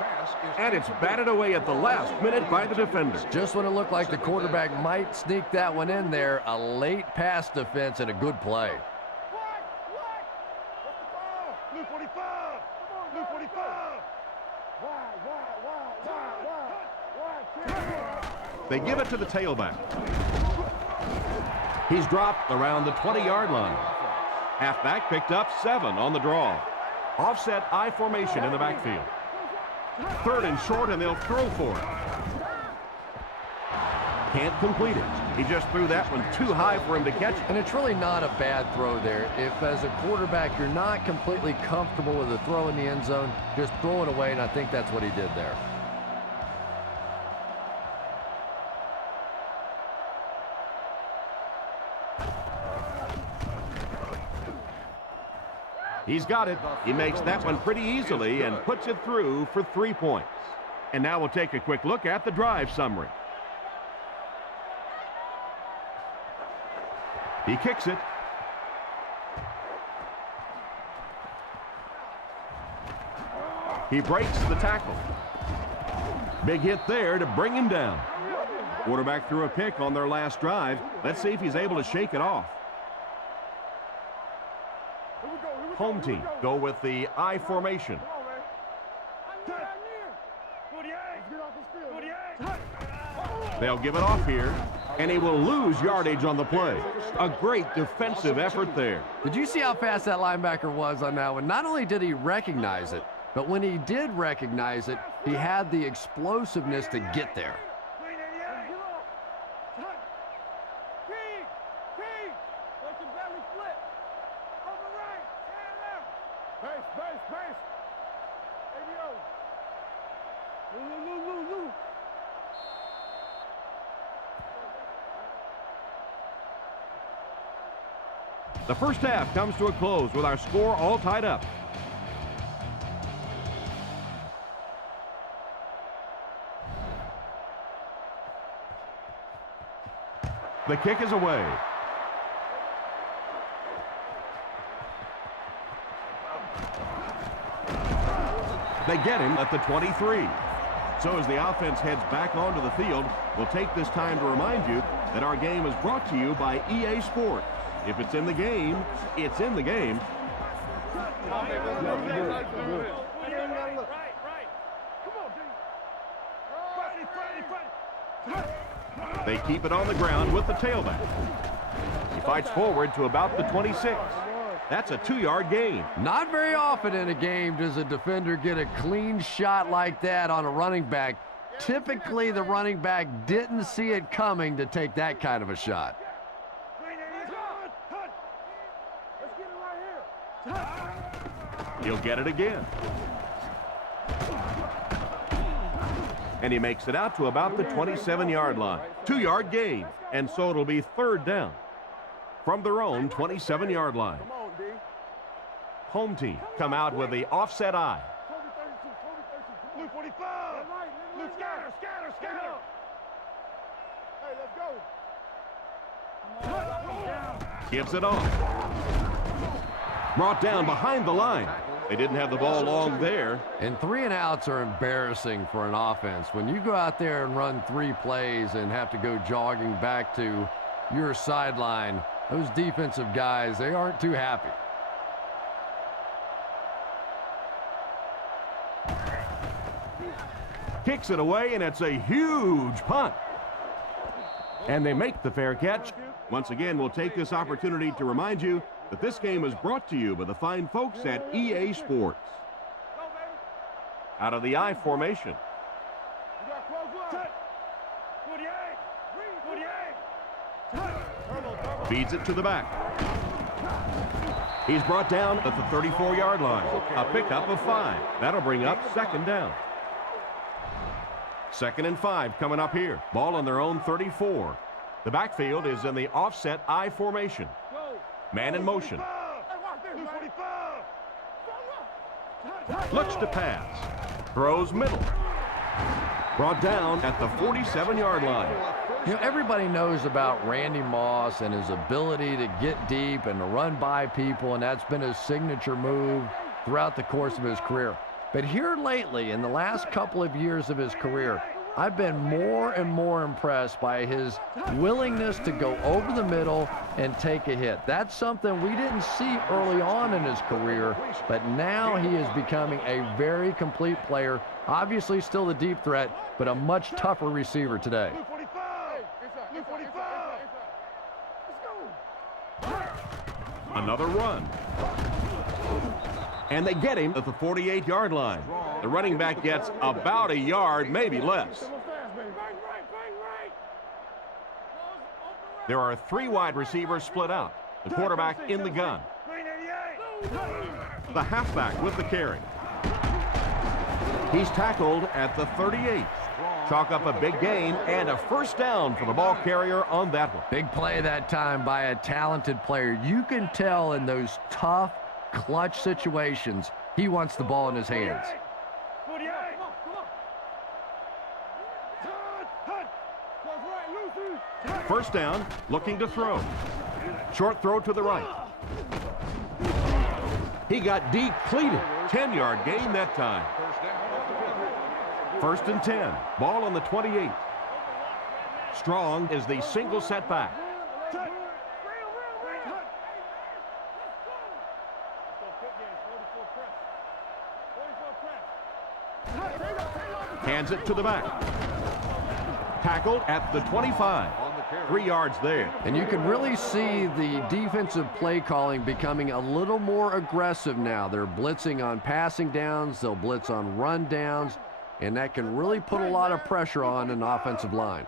And it's batted away at the last minute by the defender. Just when it looked like the quarterback might sneak that one in there, a late pass defense and a good play. Blue 45! Blue 45! They give it to the tailback. He's dropped around the 20-yard line. Halfback picked up 7 on the draw. Offset I formation in the backfield. 3rd and short, and they'll throw for it. Can't complete it. He just threw that one too high for him to catch. And it's really not a bad throw there. If, as a quarterback, you're not completely comfortable with a throw in the end zone, just throw it away, and I think that's what he did there. He's got it. He makes that one pretty easily and puts it through for 3 points. And now we'll take a quick look at the drive summary. He kicks it. He breaks the tackle. Big hit there to bring him down. Quarterback threw a pick on their last drive. Let's see if he's able to shake it off. Home team go with the I formation. They'll give it off here, and he will lose yardage on the play. A great defensive effort there. Did you see how fast that linebacker was on that one? Not only did he recognize it, but when he did recognize it, he had the explosiveness to get there. The first half comes to a close with our score all tied up. The kick is away. They get him at the 23. So as the offense heads back onto the field, we'll take this time to remind you that our game is brought to you by EA Sports. If it's in the game, it's in the game. They keep it on the ground with the tailback. He fights forward to about the 26. That's a 2-yard gain. Not very often in a game does a defender get a clean shot like that on a running back. Typically, the running back didn't see it coming to take that kind of a shot. He'll get it again. And he makes it out to about the 27-yard line. 2-yard gain, and so it'll be 3rd down from their own 27-yard line. Home team come out with the offset I. Blue 45! Blue scatter, scatter, scatter! Hey, let's go! Gives it on. Brought down behind the line. They didn't have the ball long there. And 3 and outs are embarrassing for an offense. When you go out there and run 3 plays and have to go jogging back to your sideline, those defensive guys, they aren't too happy. Kicks it away, and it's a huge punt. And they make the fair catch. Once again, we'll take this opportunity to remind you that this game is brought to you by the fine folks at EA Sports. out of the I formation. Feeds it to the back. He's brought down at the 34-yard line. A pickup of 5. That'll bring up 2nd down. 2nd and 5 coming up here. Ball on their own 34. The backfield is in the offset I formation. Man in motion. Looks to pass. Throws middle. Brought down at the 47-yard line. You know, everybody knows about Randy Moss and his ability to get deep and to run by people, and that's been his signature move throughout the course of his career. But here lately, in the last couple of years of his career, I've been more and more impressed by his willingness to go over the middle and take a hit. That's something we didn't see early on in his career, but now he is becoming a very complete player. Obviously still the deep threat, but a much tougher receiver today. Another run. And they get him at the 48-yard line. The running back gets about a yard, maybe less. There are 3 wide receivers split out. The quarterback in the gun. The halfback with the carry. He's tackled at the 38. Chalk up a big gain and a 1st down for the ball carrier on that one. Big play that time by a talented player. You can tell in those tough, clutch situations, he wants the ball in his hands. 1st down, looking to throw. Short throw to the right. He got depleted. 10-yard gain that time. 1st and 10. Ball on the 28. Strong is the single setback. Hands it to the back. Tackled at the 25. 3 yards there. And you can really see the defensive play calling becoming a little more aggressive now. They're blitzing on passing downs, they'll blitz on run downs, and that can really put a lot of pressure on an offensive line.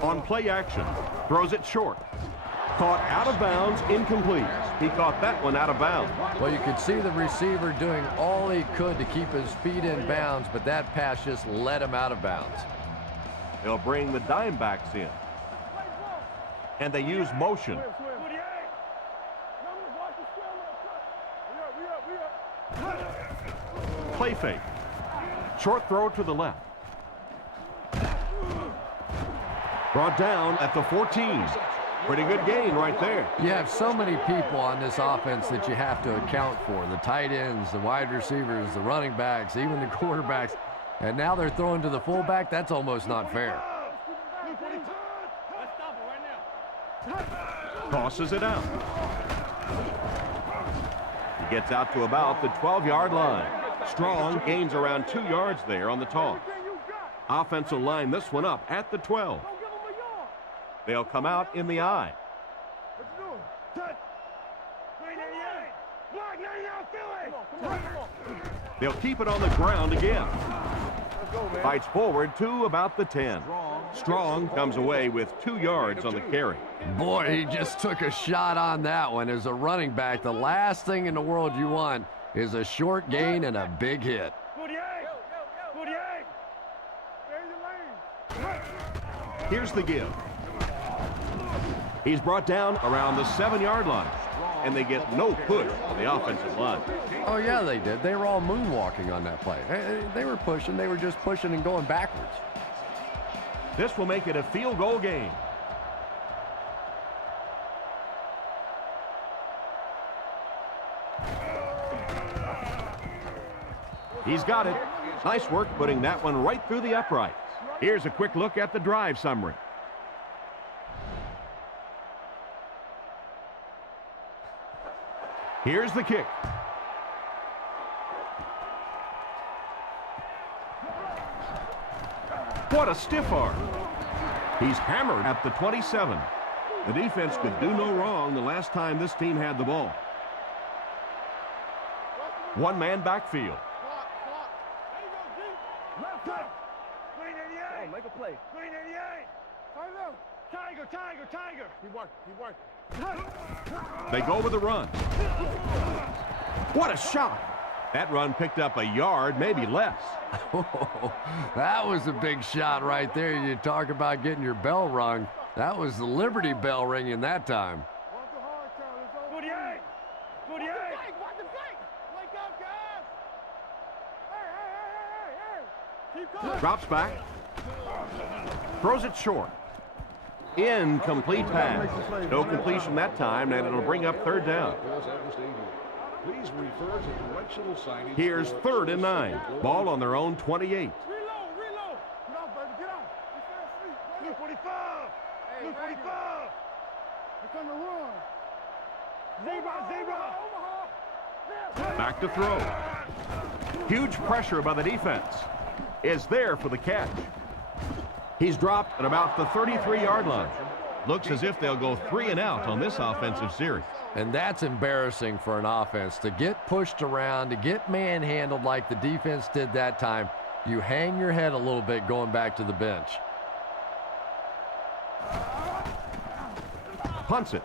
On play action, throws it short. Caught out of bounds, incomplete. He caught that one out of bounds. Well, you could see the receiver doing all he could to keep his feet in bounds, but that pass just let him out of bounds. They'll bring the dime backs in. And they use motion. Play fake. Short throw to the left. Brought down at the 14. Pretty good gain right there. You have so many people on this offense that you have to account for. The tight ends, the wide receivers, the running backs, even the quarterbacks. And now they're throwing to the fullback. That's almost not fair. Tosses it out. He gets out to about the 12-yard line. Strong gains around 2 yards there on the toss. Offensive line this one up at the 12. They'll come out in the I. They'll keep it on the ground again. Fights forward to about the 10. Strong comes away with 2 yards on the carry. Boy, he just took a shot on that one. As a running back, the last thing in the world you want is a short gain and a big hit. Here's the give. He's brought down around the 7-yard line, and they get no push on the offensive line. Oh, yeah, they did. They were all moonwalking on that play. They were pushing. They were just pushing and going backwards. This will make it a field goal game. He's got it. Nice work putting that one right through the uprights. Here's a quick look at the drive summary. Here's the kick. What a stiff arm. He's hammered at the 27. The defense could do no wrong the last time this team had the ball. One-man backfield. Oh, make a play. Green 88. Tiger, tiger, tiger. He worked. They go with a run. What a shot. That run picked up a yard, maybe less. That was a big shot right there. You talk about getting your bell rung. That was the Liberty Bell ringing that time. 48. 48. What the fake? Wake up, guys. Hey. Keep going. Drops back. Throws it short. Incomplete pass. No completion that time, and it'll bring up third down. Please refer to directional signage. Here's 3rd and 9. Ball on their own 28. Reload. Get off, baby, get off. Blue 45. Blue 45. It's on the run. Zero. Back to throw. Huge pressure by the defense. Is there for the catch. He's dropped at about the 33-yard line. Looks as if they'll go 3 and out on this offensive series. And that's embarrassing for an offense to get pushed around, to get manhandled like the defense did that time. You hang your head a little bit going back to the bench. Punts it.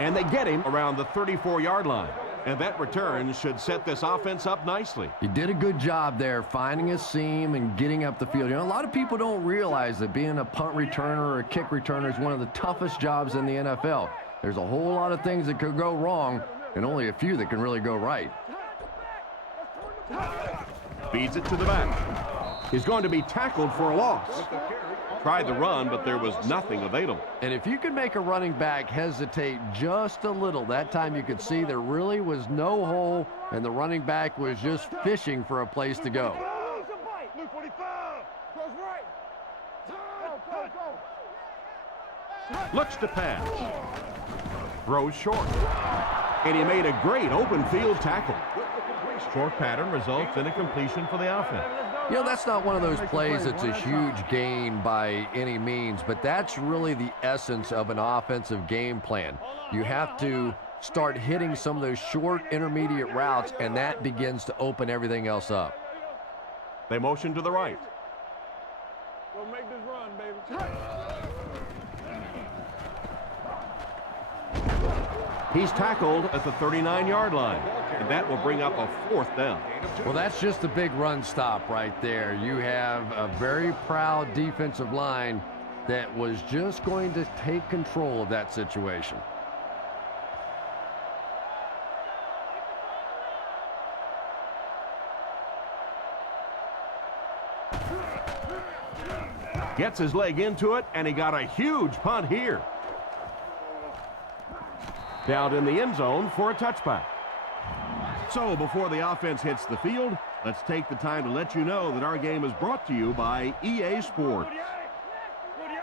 And they get him around the 34-yard line. And that return should set this offense up nicely. He did a good job there finding a seam and getting up the field. You know, a lot of people don't realize that being a punt returner or a kick returner is one of the toughest jobs in the NFL. There's a whole lot of things that could go wrong and only a few that can really go right. Feeds it to the back. He's going to be tackled for a loss. Tried the run, but there was nothing available. And if you could make a running back hesitate just a little, that time you could see there really was no hole, and the running back was just fishing for a place to go. Blue 45. Goes right. Go. Looks to pass. Throws short. And he made a great open field tackle. Short pattern results in a completion for the offense. You know, that's not one of those plays that's a huge gain by any means, but that's really the essence of an offensive game plan. You have to start hitting some of those short intermediate routes, and that begins to open everything else up. They motion to the right. Go make this run, baby. He's tackled at the 39-yard line, and that will bring up a 4th down. Well, that's just a big run stop right there. You have a very proud defensive line that was just going to take control of that situation. Gets his leg into it, and he got a huge punt here. Down in the end zone for a touchback. So before the offense hits the field, let's take the time to let you know that our game is brought to you by EA Sports. 48.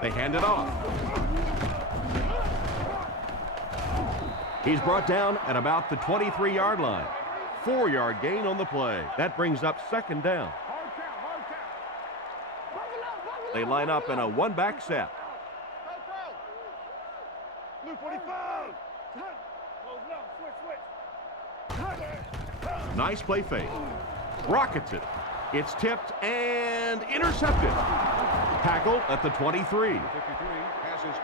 They hand it off. He's brought down at about the 23-yard line. 4-yard gain on the play. That brings up 2nd down. They line up in a one-back set. Blue 45. Nice play fake. Rockets it. It's tipped and intercepted. Tackle at the 23.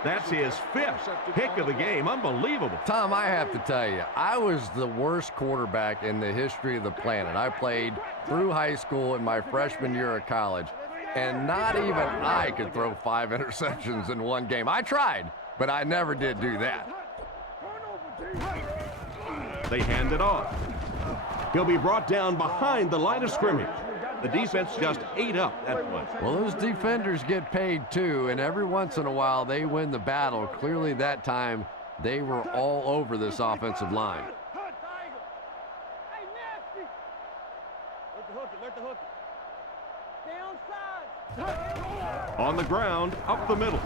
That's his 5th pick of the game. Unbelievable. Tom, I have to tell you, I was the worst quarterback in the history of the planet. I played through high school and my freshman year of college, and not even I could throw 5 interceptions in one game. I tried, but I never did do that. They hand it off. He'll be brought down behind the line of scrimmage. The defense just ate up that one. Well, those defenders get paid too, and every once in a while they win the battle. Clearly that time they were all over this offensive line. On the ground, up the middle.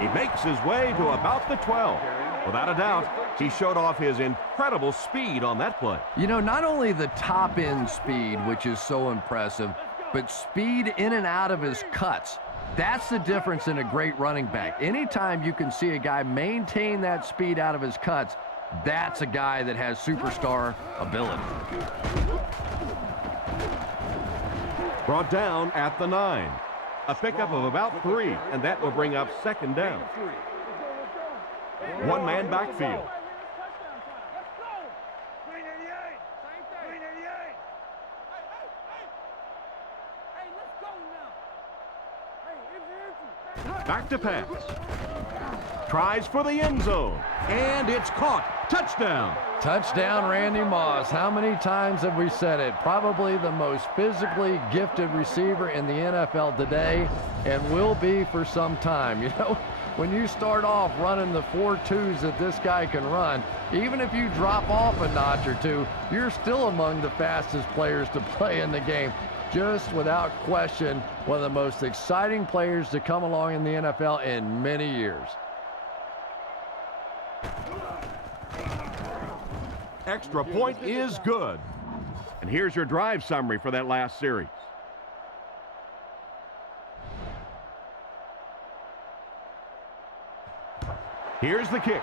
He makes his way to about the 12. Without a doubt, he showed off his incredible speed on that play. You know, not only the top end speed, which is so impressive, but speed in and out of his cuts. That's the difference in a great running back. Anytime you can see a guy maintain that speed out of his cuts, that's a guy that has superstar ability. Brought down at the 9. A pickup of about 3, and that will bring up second down. One-man backfield. Back to pass. Tries for the end zone. And it's caught. Touchdown. Touchdown, Randy Moss. How many times have we said it? Probably the most physically gifted receiver in the NFL today, and will be for some time. You know, when you start off running the 4.2s that this guy can run, even if you drop off a notch or two, you're still among the fastest players to play in the game. Just without question, one of the most exciting players to come along in the NFL in many years. Extra point is good. And here's your drive summary for that last series. Here's the kick.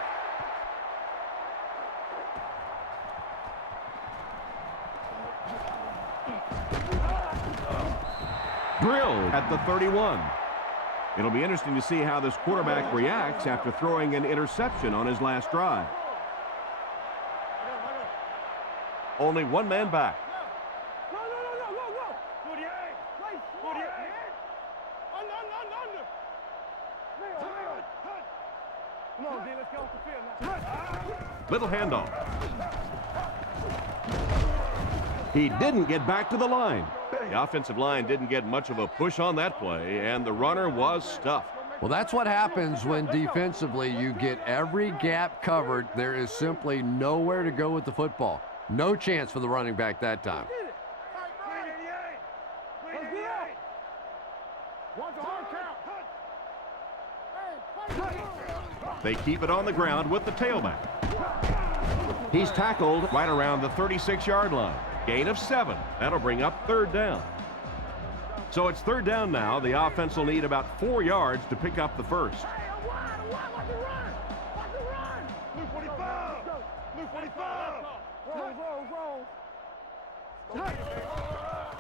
Drilled at the 31. It'll be interesting to see how this quarterback reacts after throwing an interception on his last drive. Only one man back. Little handoff. He didn't get back to the line. The offensive line didn't get much of a push on that play, and the runner was stuffed. Well, that's what happens when defensively you get every gap covered. There is simply nowhere to go with the football. No chance for the running back that time. They keep it on the ground with the tailback. He's tackled right around the 36-yard line. Gain of 7. That'll bring up third down. So it's third down now. The offense will need about 4 yards to pick up the first.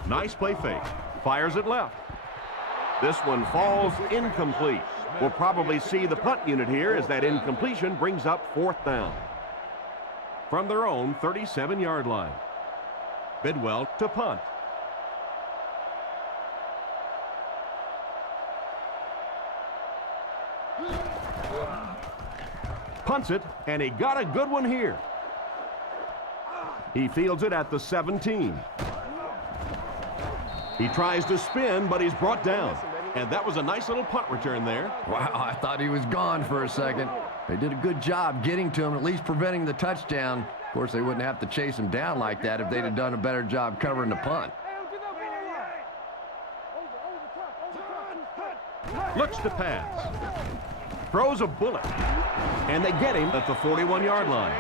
Nice play fake. Fires it left. This one falls incomplete. We'll probably see the punt unit here as that incompletion brings up fourth down. From their own 37-yard line. Bidwell to punt. Punts it, and he got a good one here. He fields it at the 17. He tries to spin, but he's brought down. And that was a nice little punt return there. Wow, I thought he was gone for a second. They did a good job getting to him, at least preventing the touchdown. Of course, they wouldn't have to chase him down like that if they'd have done a better job covering the punt. Looks to pass. Throws a bullet. And they get him at the 41-yard line.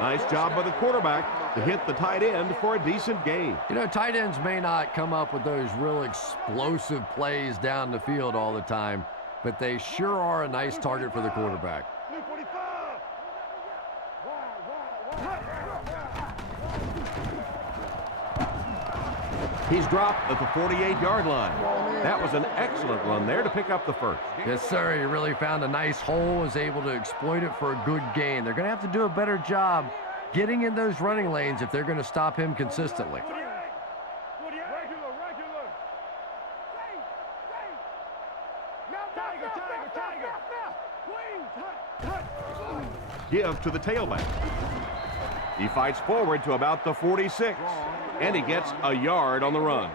Nice job by the quarterback to hit the tight end for a decent gain. You know, tight ends may not come up with those real explosive plays down the field all the time, but they sure are a nice target for the quarterback. He's dropped at the 48-yard line. That was an excellent run there to pick up the first. Yes, sir. He really found a nice hole, was able to exploit it for a good gain. They're going to have to do a better job getting in those running lanes if they're going to stop him consistently. Give to the tailback. He fights forward to about the 46, and he gets a yard on the run.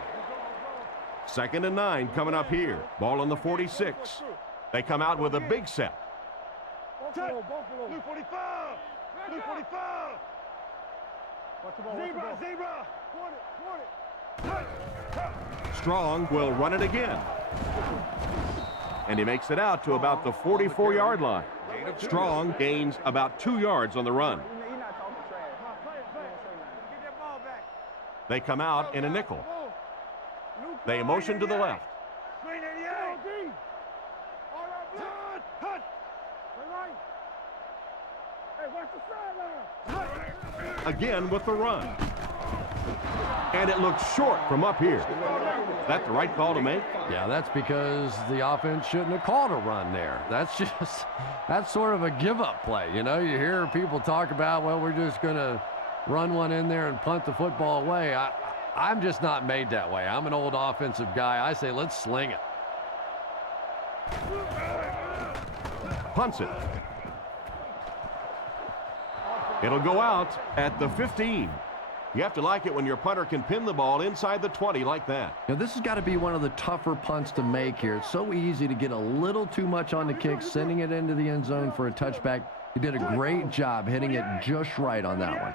2nd and 9 coming up here. Ball on the 46. They come out with a big set. Strong will run it again. And he makes it out to about the 44-yard line. Strong gains about 2 yards on the run. They come out in a nickel. They motion to the left. Again with the run. And it looks short from up here. Is that the right call to make? Yeah, that's because the offense shouldn't have called a run there. That's sort of a give-up play. You know, you hear people talk about, well, we're just going to run one in there and punt the football away. I'm just not made that way. I'm an old offensive guy. I say, let's sling it. Punts it. It'll go out at the 15. You have to like it when your punter can pin the ball inside the 20 like that. Now, this has got to be one of the tougher punts to make here. It's so easy to get a little too much on the kick, sending it into the end zone for a touchback. He did a great job hitting it just right on that one.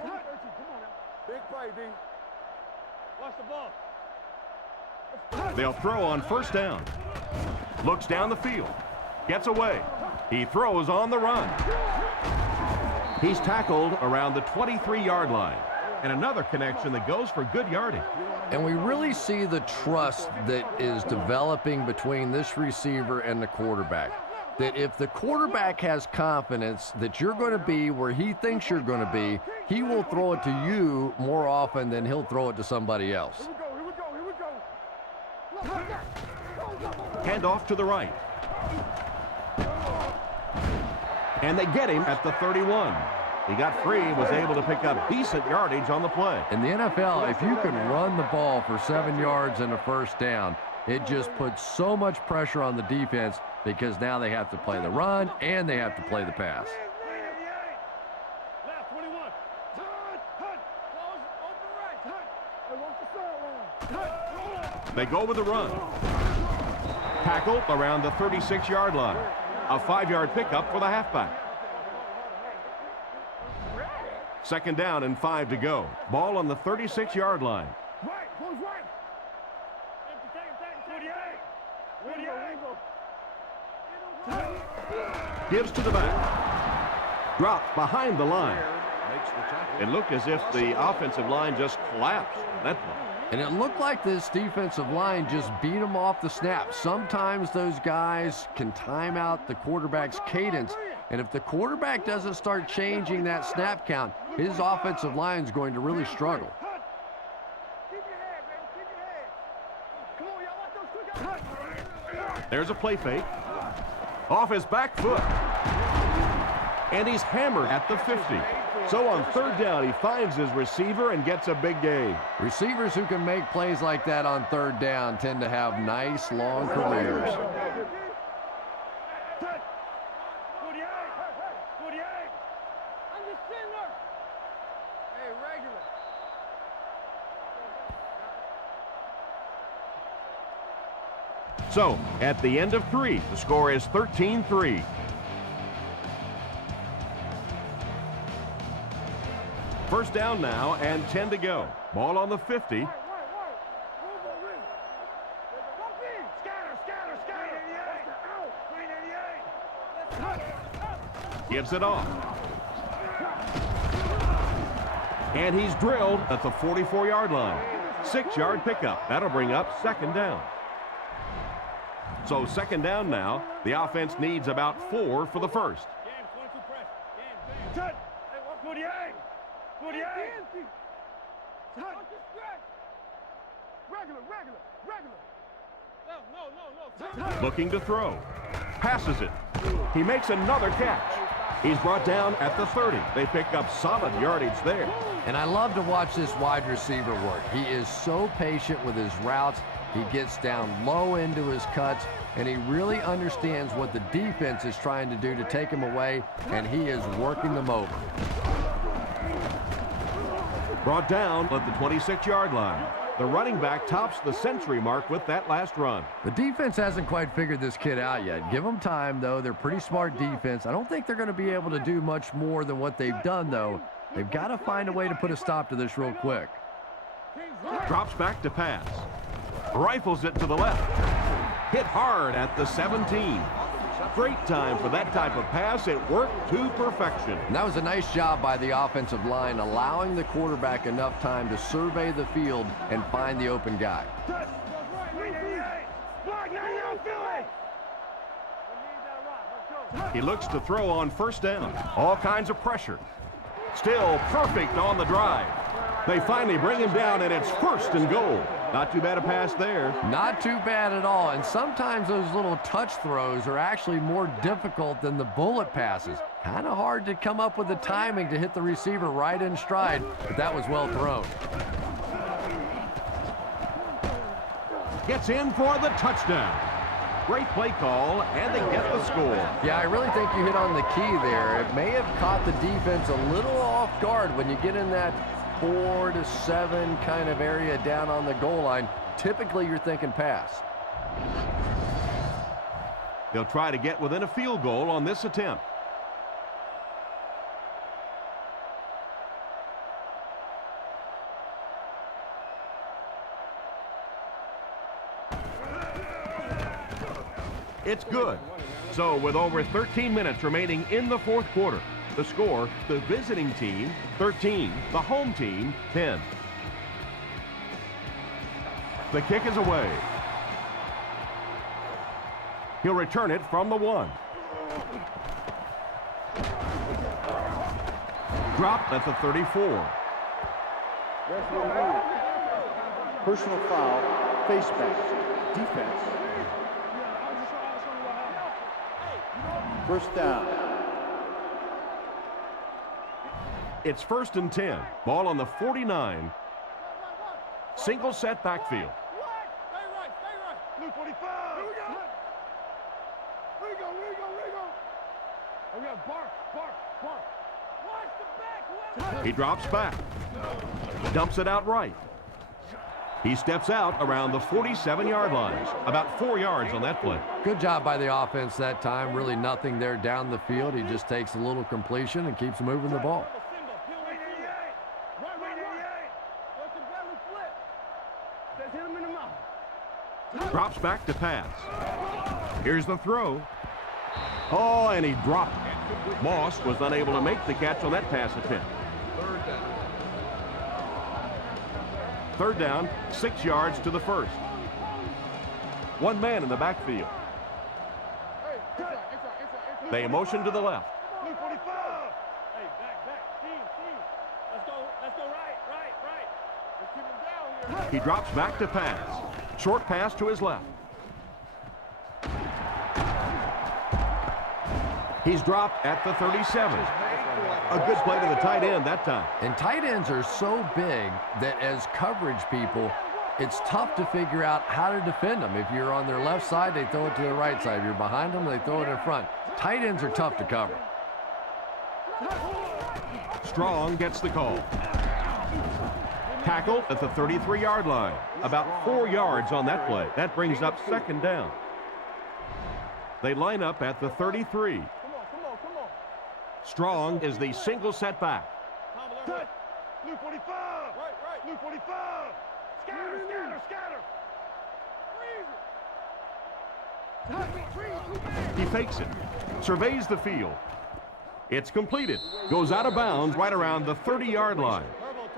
Big play, D. Watch the ball. They'll throw on first down. Looks down the field. Gets away. He throws on the run. He's tackled around the 23-yard line. And another connection that goes for good yardage. And we really see the trust that is developing between this receiver and the quarterback. That if the quarterback has confidence that you're going to be where he thinks you're going to be, he will throw it to you more often than he'll throw it to somebody else. Here we go. Hand off to the right. And they get him at the 31. He got free, was able to pick up decent yardage on the play. In the NFL, if you can run the ball for 7 yards and a first down, it just puts so much pressure on the defense because now they have to play the run and they have to play the pass. Left, 21. They go with the run. Tackled around the 36-yard line. A 5-yard pickup for the halfback. Second down and 5 to go. Ball on the 36-yard line. Right, who's right? Gives to the back. Dropped behind the line. It looked as if the offensive line just collapsed. That play. And it looked like this defensive line just beat him off the snap. Sometimes those guys can time out the quarterback's cadence. And if the quarterback doesn't start changing that snap count, his offensive line is going to really struggle. There's a play fake. Off his back foot. And he's hammered at the 50. So on third down, he finds his receiver and gets a big gain. Receivers who can make plays like that on third down tend to have nice, long careers. So, at the end of 3, the score is 13-3. First down now and 10 to go. Ball on the 50. Gives it off. And he's drilled at the 44-yard line. 6-yard pickup. That'll bring up second down. So second down now. The offense needs about 4 for the first. Looking to throw. Passes it. He makes another catch. He's brought down at the 30. They pick up solid yardage there. And I love to watch this wide receiver work. He is so patient with his routes. He gets down low into his cuts, and he really understands what the defense is trying to do to take him away, and he is working them over. Brought down at the 26-yard line. The running back tops the century mark with that last run. The defense hasn't quite figured this kid out yet. Give them time, though. They're pretty smart defense. I don't think they're going to be able to do much more than what they've done, though. They've got to find a way to put a stop to this real quick. Drops back to pass. Rifles it to the left. Hit hard at the 17. Great time for that type of pass. It worked to perfection. And that was a nice job by the offensive line, allowing the quarterback enough time to survey the field and find the open guy. He looks to throw on first down. All kinds of pressure. Still perfect on the drive. They finally bring him down, and it's 1st and goal. Not too bad a pass there. Not too bad at all. And sometimes those little touch throws are actually more difficult than the bullet passes. Kind of hard to come up with the timing to hit the receiver right in stride, but that was well thrown. Gets in for the touchdown. Great play call, and they get the score. Yeah, I really think you hit on the key there. It may have caught the defense a little off guard when you get in that 4 to 7 kind of area down on the goal line. Typically, you're thinking pass. They'll try to get within a field goal on this attempt. It's good. So with over 13 minutes remaining in the 4th quarter, the score, the visiting team 13, the home team 10. The kick is away. He'll return it from the 1. Dropped at the 34. Personal foul, face mask, defense. First down. It's 1st and 10. Ball on the 49. Single set backfield. Stay right. Blue 45. Here we go. Oh, we got bark. Watch the back. He drops back. Dumps it out right. He steps out around the 47-yard line. About 4 yards on that play. Good job by the offense that time. Really nothing there down the field. He just takes a little completion and keeps moving the ball. Drops back to pass. Here's the throw. Oh, and he dropped it. Moss was unable to make the catch on that pass attempt. 3rd down, 6 yards to the 1st. 1 man in the backfield. They motion to the left. Hey, back. Team. Let's go right. Let's keep him down here. He drops back to pass. Short pass to his left. He's dropped at the 37. A good play to the tight end that time. And tight ends are so big that as coverage people, it's tough to figure out how to defend them. If you're on their left side, they throw it to the right side. If you're behind them, they throw it in front. Tight ends are tough to cover. Strong gets the call. Tackled at the 33-yard line. About 4 yards on that play. That brings up 2nd down. They line up at the 33. Come on. Strong is the single setback. Blue 45. Right. Blue 45. Scatter. He fakes it. Surveys the field. It's completed. Goes out of bounds right around the 30-yard line.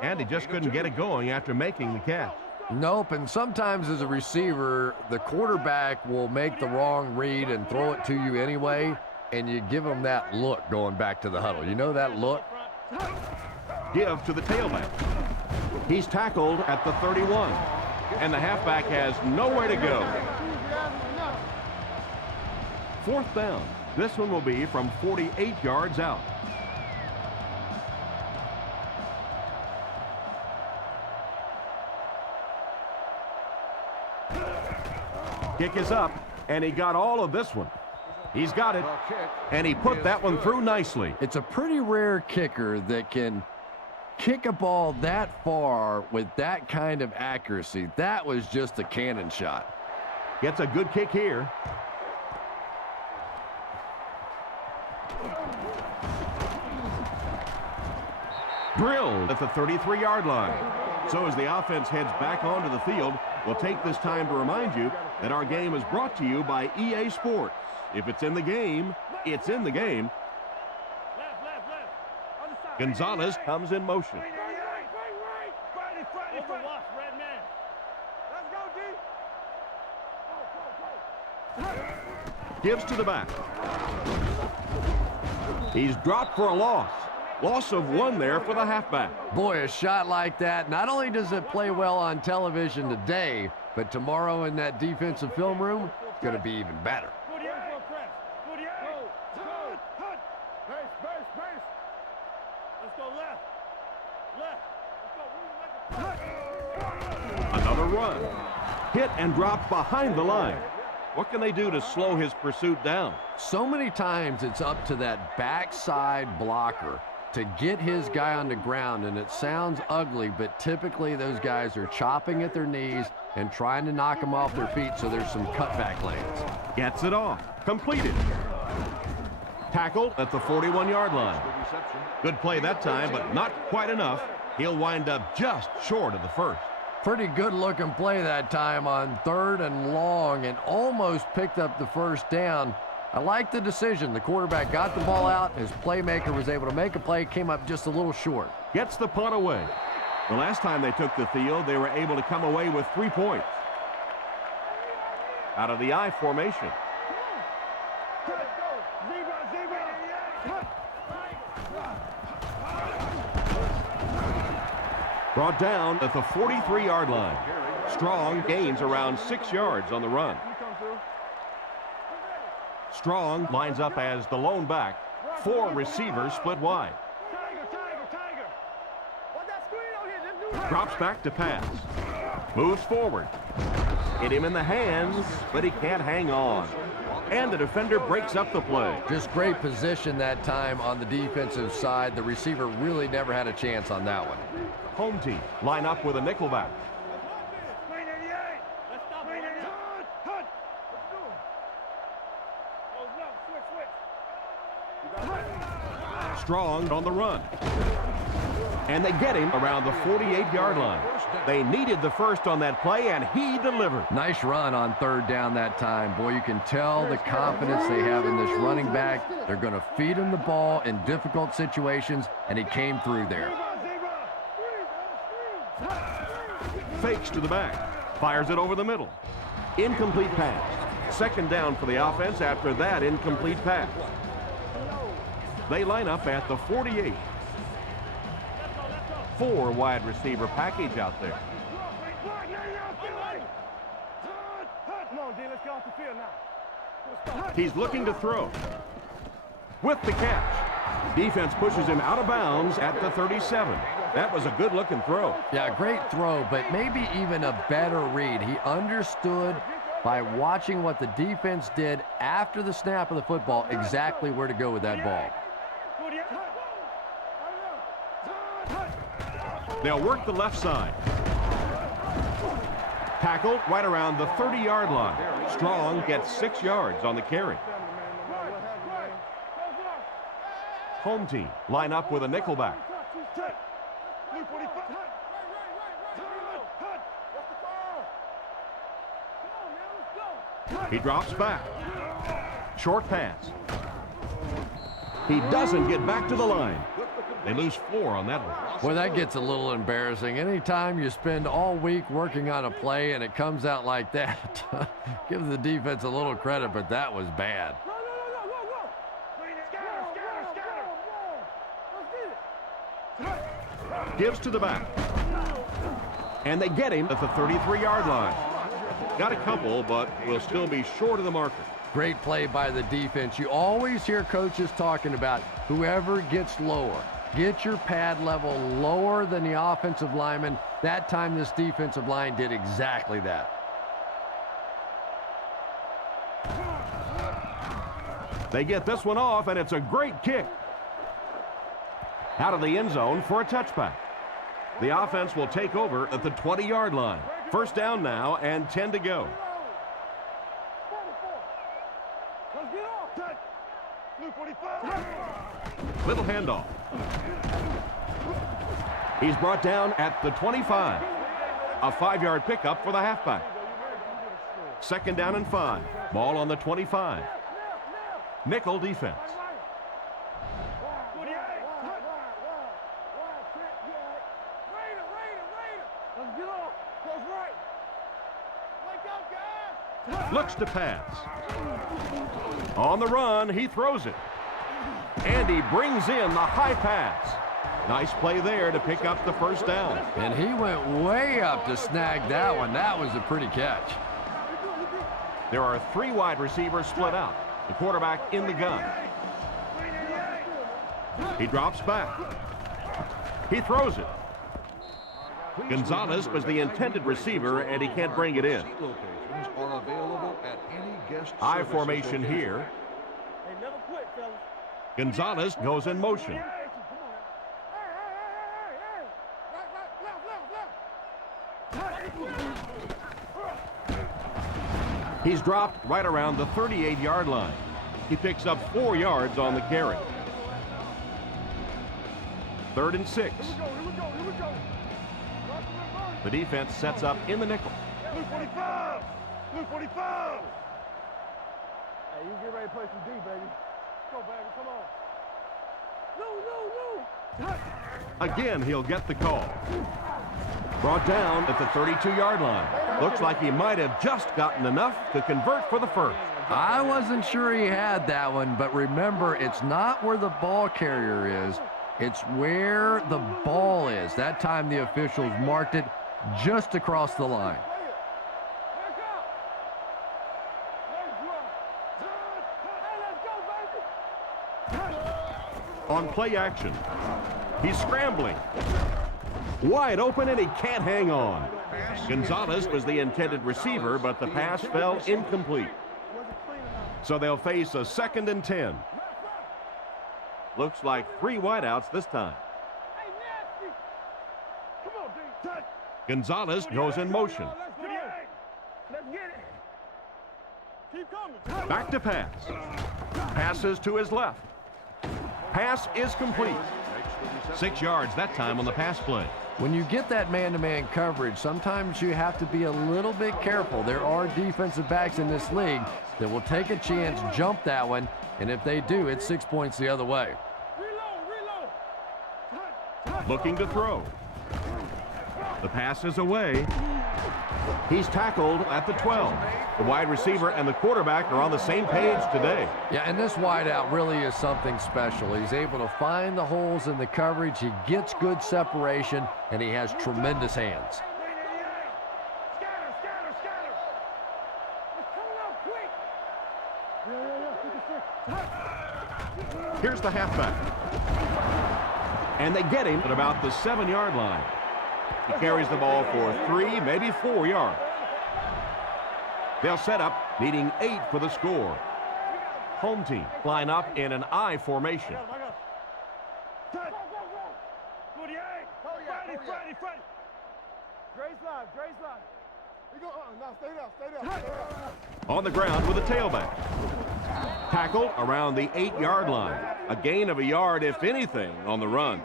And he just couldn't get it going after making the catch. Nope, and sometimes as a receiver, the quarterback will make the wrong read and throw it to you anyway, and you give him that look going back to the huddle. You know that look? Give to the tailback. He's tackled at the 31, and the halfback has nowhere to go. 4th down. This one will be from 48 yards out. Kick is up, and he got all of this one. He's got it, and he put that one through nicely. It's a pretty rare kicker that can kick a ball that far with that kind of accuracy. That was just a cannon shot. Gets a good kick here. Drilled at the 33-yard line. So as the offense heads back onto the field, we'll take this time to remind you that our game is brought to you by EA Sports. If it's in the game, it's in the game. Gonzalez comes in motion. Gives to the back. He's dropped for a loss. Loss of 1 there for the halfback. Boy, a shot like that, not only does it play well on television today, but tomorrow in that defensive film room, it's going to be even better. Let's go left. Another run. Hit and drop behind the line. What can they do to slow his pursuit down? So many times it's up to that backside blocker to get his guy on the ground, and it sounds ugly, but typically those guys are chopping at their knees and trying to knock them off their feet, so there's some cutback lanes. Gets it off. Completed. Tackle at the 41-yard line. Good play that time, but not quite enough. He'll wind up just short of the first. Pretty good looking play that time on 3rd and long, and almost picked up the first down. I like the decision. The quarterback got the ball out. His playmaker was able to make a play, came up just a little short. Gets the punt away. The last time they took the field, they were able to come away with 3 points. Out of the I formation. Brought down at the 43-yard line. Strong gains around 6 yards on the run. Strong lines up as the lone back. 4 receivers split wide. Drops back to pass. Moves forward. Hit him in the hands, but he can't hang on. And the defender breaks up the play. Just great position that time on the defensive side. The receiver really never had a chance on that one. Home team line up with a nickel back. Strong on the run. And they get him around the 48-yard line. They needed the first on that play, and he delivered. Nice run on 3rd down that time. Boy, you can tell the confidence they have in this running back. They're going to feed him the ball in difficult situations, and he came through there. Fakes to the back. Fires it over the middle. Incomplete pass. 2nd down for the offense after that incomplete pass. They line up at the 48. 4 wide receiver package out there. He's looking to throw. With the catch. Defense pushes him out of bounds at the 37. That was a good-looking throw. Yeah, great throw, but maybe even a better read. He understood by watching what the defense did after the snap of the football exactly where to go with that ball. They'll work the left side. Tackled right around the 30-yard line. Strong gets 6 yards on the carry. Home team line up with a nickel back. He drops back. Short pass. He doesn't get back to the line. They lose 4 on that one. Boy, that gets a little embarrassing. Anytime you spend all week working on a play and it comes out like that, give the defense a little credit, but that was bad. Gives to the back. And they get him at the 33-yard line. Got a couple, but will still be short of the marker. Great play by the defense. You always hear coaches talking about whoever gets lower. Get your pad level lower than the offensive lineman. That time this defensive line did exactly that. They get this one off, and it's a great kick. Out of the end zone for a touchback. The offense will take over at the 20-yard line. First down now and 10 to go. Little handoff. He's brought down at the 25. A 5-yard pickup for the halfback. 2nd down and 5. Ball on the 25. Nickel defense. Looks to pass. On the run, he throws it. And he brings in the high pass. Nice play there to pick up the 1st down. And he went way up to snag that one. That was a pretty catch. There are 3 wide receivers split out. The quarterback in the gun. He drops back. He throws it. Gonzalez was the intended receiver, and he can't bring it in. I formation here. Gonzalez goes in motion. He's dropped right around the 38-yard line. He picks up 4 yards on the carry. 3rd and 6. The defense sets up in the nickel. Blue 45! Blue 45! Hey, you get ready to play some D, baby. Go, baby, come on. No. Again, he'll get the call. Brought down at the 32-yard line. Looks like he might have just gotten enough to convert for the 1st. I wasn't sure he had that one, but remember, it's not where the ball carrier is. It's where the ball is. That time the officials marked it just across the line. On play action, he's scrambling. Wide open, and he can't hang on. Gonzalez was the intended receiver, but the pass fell incomplete. So they'll face a 2nd and 10. Looks like 3 wideouts this time. Gonzalez goes in motion. Back to pass. Passes to his left. Pass is complete. 6 yards that time on the pass play. When you get that man-to-man coverage, sometimes you have to be a little bit careful. There are defensive backs in this league that will take a chance, jump that one, and if they do, it's 6 points the other way. Looking to throw. The pass is away. He's tackled at the 12. The wide receiver and the quarterback are on the same page today. Yeah, and this wideout really is something special. He's able to find the holes in the coverage. He gets good separation, and he has tremendous hands. Here's the halfback. And they get him at about the 7-yard line. He carries the ball for 3, maybe 4 yards. They'll set up, needing 8 for the score. Home team line up in an I formation. On the ground with a tailback. Tackled around the 8-yard line. A gain of a yard, if anything, on the run.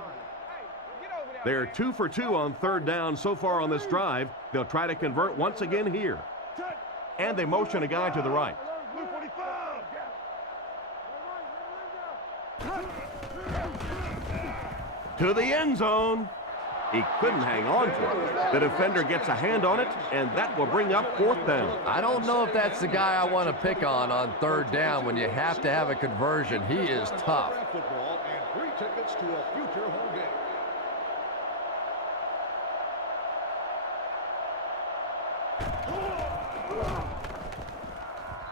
They're 2 for 2 on 3rd down so far on this drive. They'll try to convert once again here. And they motion a guy to the right. To the end zone. He couldn't hang on to it. The defender gets a hand on it, and that will bring up 4th down. I don't know if that's the guy I want to pick on 3rd down when you have to have a conversion. He is tough. Football and free tickets to a future home game.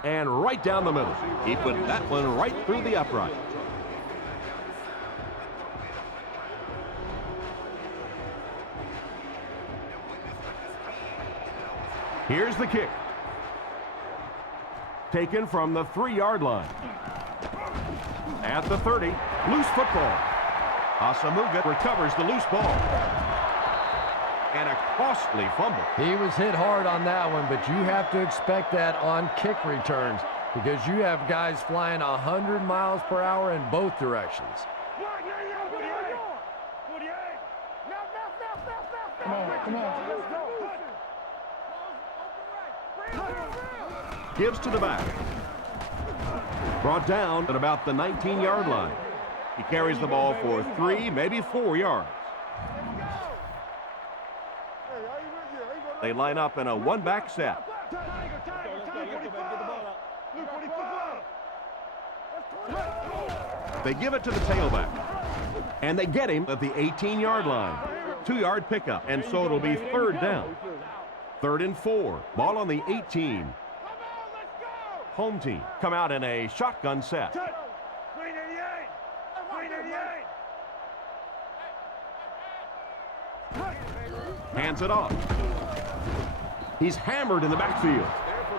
And right down the middle. He put that one right through the upright. Here's the kick. Taken from the 3-yard line. At the 30, loose football. Asamuga recovers the loose ball. And a costly fumble. He was hit hard on that one, but you have to expect that on kick returns because you have guys flying 100 miles per hour in both directions. Gives to the back. Brought down at about the 19-yard line. He carries the ball for 3, maybe 4 yards. They line up in a one-back set. They give it to the tailback. And they get him at the 18-yard line. 2-yard pickup, and so it'll be 3rd down. 3rd and 4. Ball on the 18. Home team come out in a shotgun set. Hands it off. He's hammered in the backfield.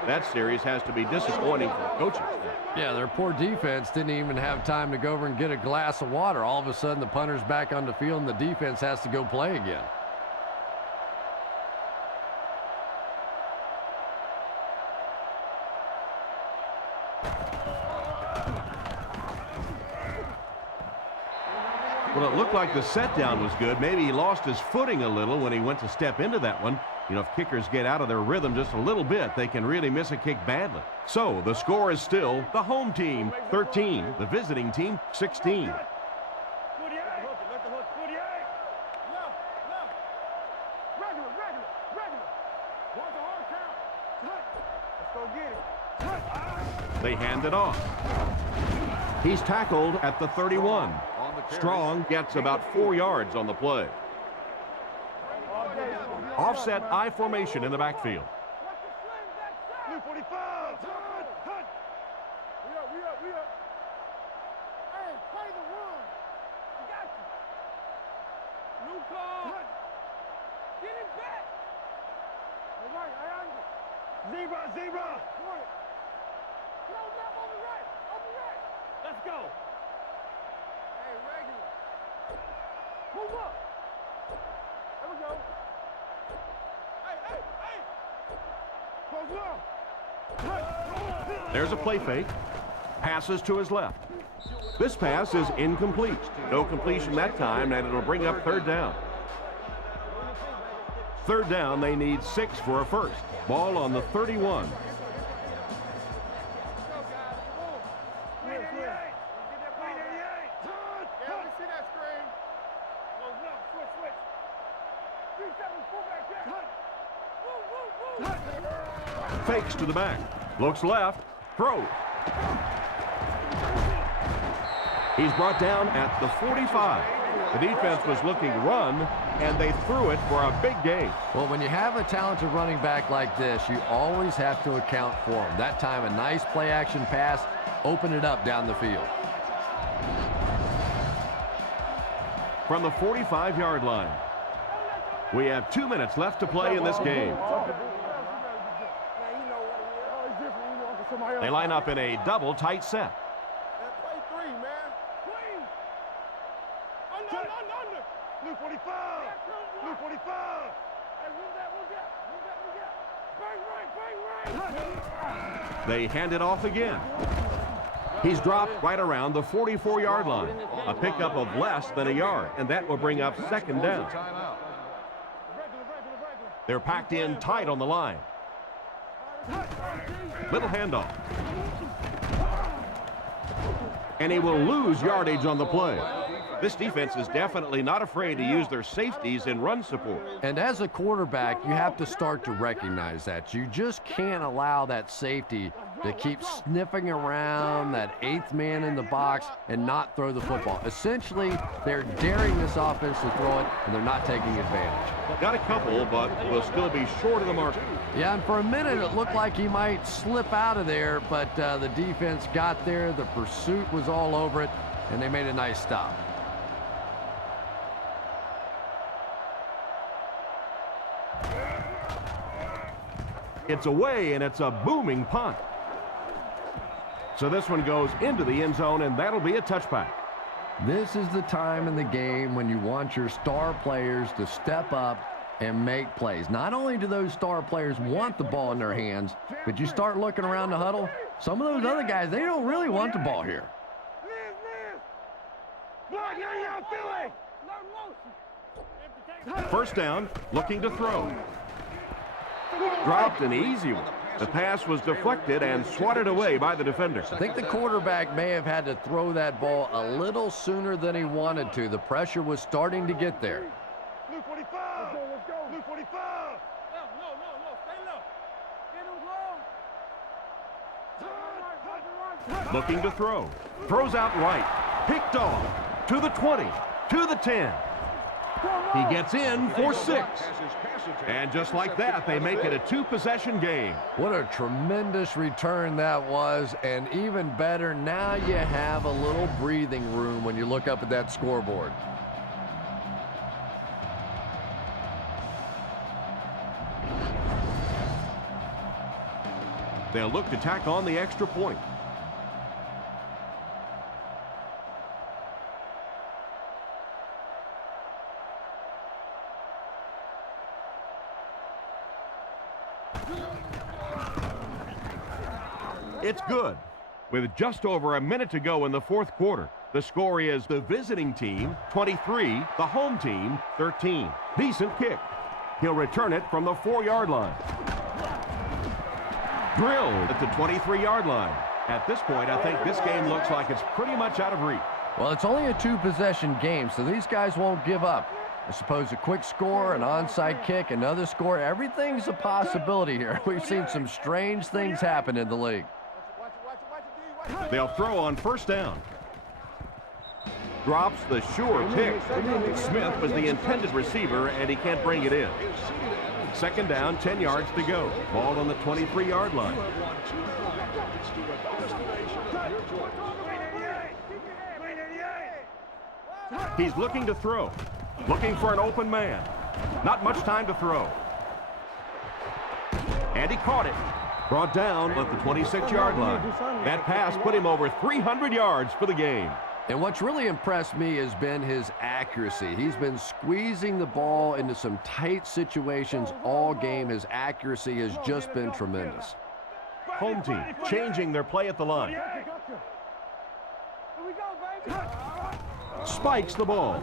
That series has to be disappointing for the coaching staff. Yeah, their poor defense didn't even have time to go over and get a glass of water. All of a sudden, the punter's back on the field, and the defense has to go play again. Well, it looked like the set down was good. Maybe he lost his footing a little when he went to step into that one. You know, if kickers get out of their rhythm just a little bit, they can really miss a kick badly. So the score is still the home team 13, the visiting team 16. They hand it off. He's tackled at the 31. Strong gets about 4 yards on the play. Offset I formation in the backfield. Zebra! Let's go! Hey, regular. Move up! There we go. Hey! There's a play fake. Passes to his left. This pass is incomplete. No completion that time, and it'll bring up 3rd down. 3rd down, they need 6 for a first. Ball on the 31. Fakes to the back. Looks left. Throws. He's brought down at the 45. The defense was looking run, and they threw it for a big gain. Well, when you have a talented running back like this, you always have to account for him. That time, a nice play-action pass, open it up down the field. From the 45-yard line. We have 2 minutes left to play in this game. They line up in a double tight set. Play 3, man. Clean. Under. Blue 45. Blue 45. Hey, move that. Bang right. They hand it off again. He's dropped right around the 44-yard line. A pickup of less than a yard, and that will bring up 2nd down. They're packed in tight on the line. Little handoff. And he will lose yardage on the play. This defense is definitely not afraid to use their safeties in run support. And as a quarterback, you have to start to recognize that. You just can't allow that safety to keep sniffing around that 8th man in the box and not throw the football. Essentially, they're daring this offense to throw it, and they're not taking advantage. Got a couple, but will still be short of the mark. Yeah, and for a minute, it looked like he might slip out of there, but the defense got there. The pursuit was all over it, and they made a nice stop. It's away, and it's a booming punt. So this one goes into the end zone, and that'll be a touchback. This is the time in the game when you want your star players to step up and make plays. Not only do those star players want the ball in their hands, but you start looking around the huddle, some of those other guys, they don't really want the ball here. First down, looking to throw. Dropped an easy one. The pass was deflected and swatted away by the defender. I think the quarterback may have had to throw that ball a little sooner than he wanted to. The pressure was starting to get there. Blue 45. Let's go. Blue 45. No. Stay low. Get him low. Looking to throw. Throws out right. Picked off. To the 20. To the 10. He gets in for 6. And just like that, they make it a 2-possession game. What a tremendous return that was. And even better, now you have a little breathing room when you look up at that scoreboard. They'll look to tack on the extra point. It's good. With just over a minute to go in the fourth quarter, the score is the visiting team 23, the home team 13. Decent kick. He'll return it from the 4-yard line. Drilled at the 23-yard line. At this point, I think this game looks like it's pretty much out of reach. Well, it's only a 2-possession game, so these guys won't give up. I suppose a quick score, an onside kick, another score, everything's a possibility here. We've seen some strange things happen in the league. They'll throw on first down. Drops the sure pick. Smith was the intended receiver, and he can't bring it in. Second down, 10 yards to go. Ball on the 23-yard line. He's looking to throw. Looking for an open man. Not much time to throw. And he caught it. Brought down at the 26-yard line. That pass put him over 300 yards for the game. And what's really impressed me has been his accuracy. He's been squeezing the ball into some tight situations all game. His accuracy has just been tremendous. Home team changing their play at the line. Spikes the ball.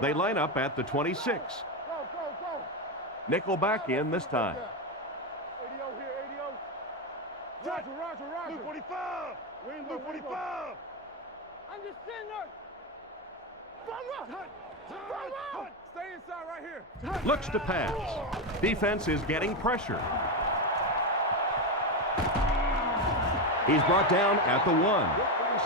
They line up at the 26. Nickel back in this time. Roger. Blue 45. Blue 45. I'm just sitting there. Stay inside right here. Looks to pass. Defense is getting pressure. He's brought down at the 1.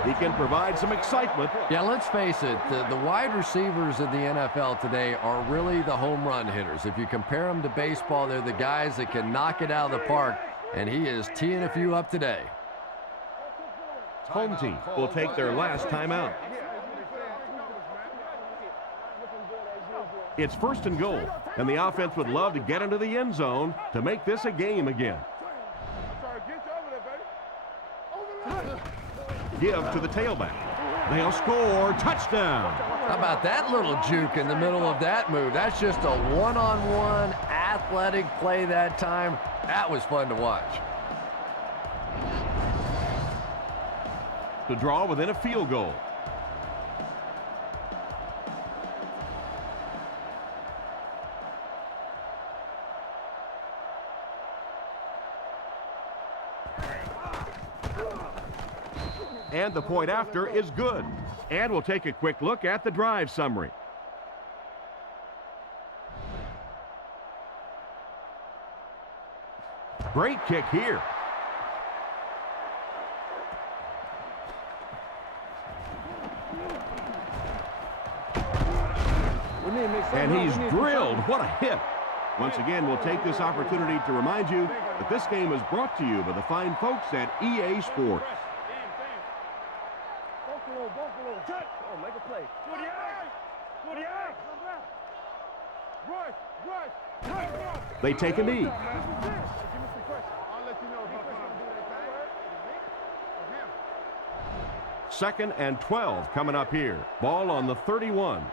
He can provide some excitement. Yeah, let's face it, the wide receivers in the NFL today are really the home run hitters. If you compare them to baseball, they're the guys that can knock it out of the park, and he is teeing a few up today. Home team will take their last timeout. It's first and goal, and the offense would love to get into the end zone to make this a game again. Give to the tailback. They'll score. Touchdown. How about that little juke in the middle of that move? That's just a one-on-one athletic play that time. That was fun to watch. To draw within a field goal. And the point after is good. And we'll take a quick look at the drive summary. Great kick here. And he's drilled. What a hit. Once again, we'll take this opportunity to remind you that this game is brought to you by the fine folks at EA Sports. Make a play. They take a knee. Second and 12 coming up here. Ball on the 31.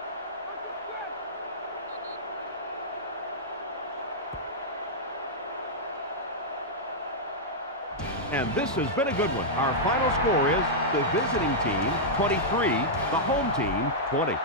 And this has been a good one. Our final score is the visiting team 23, the home team 20.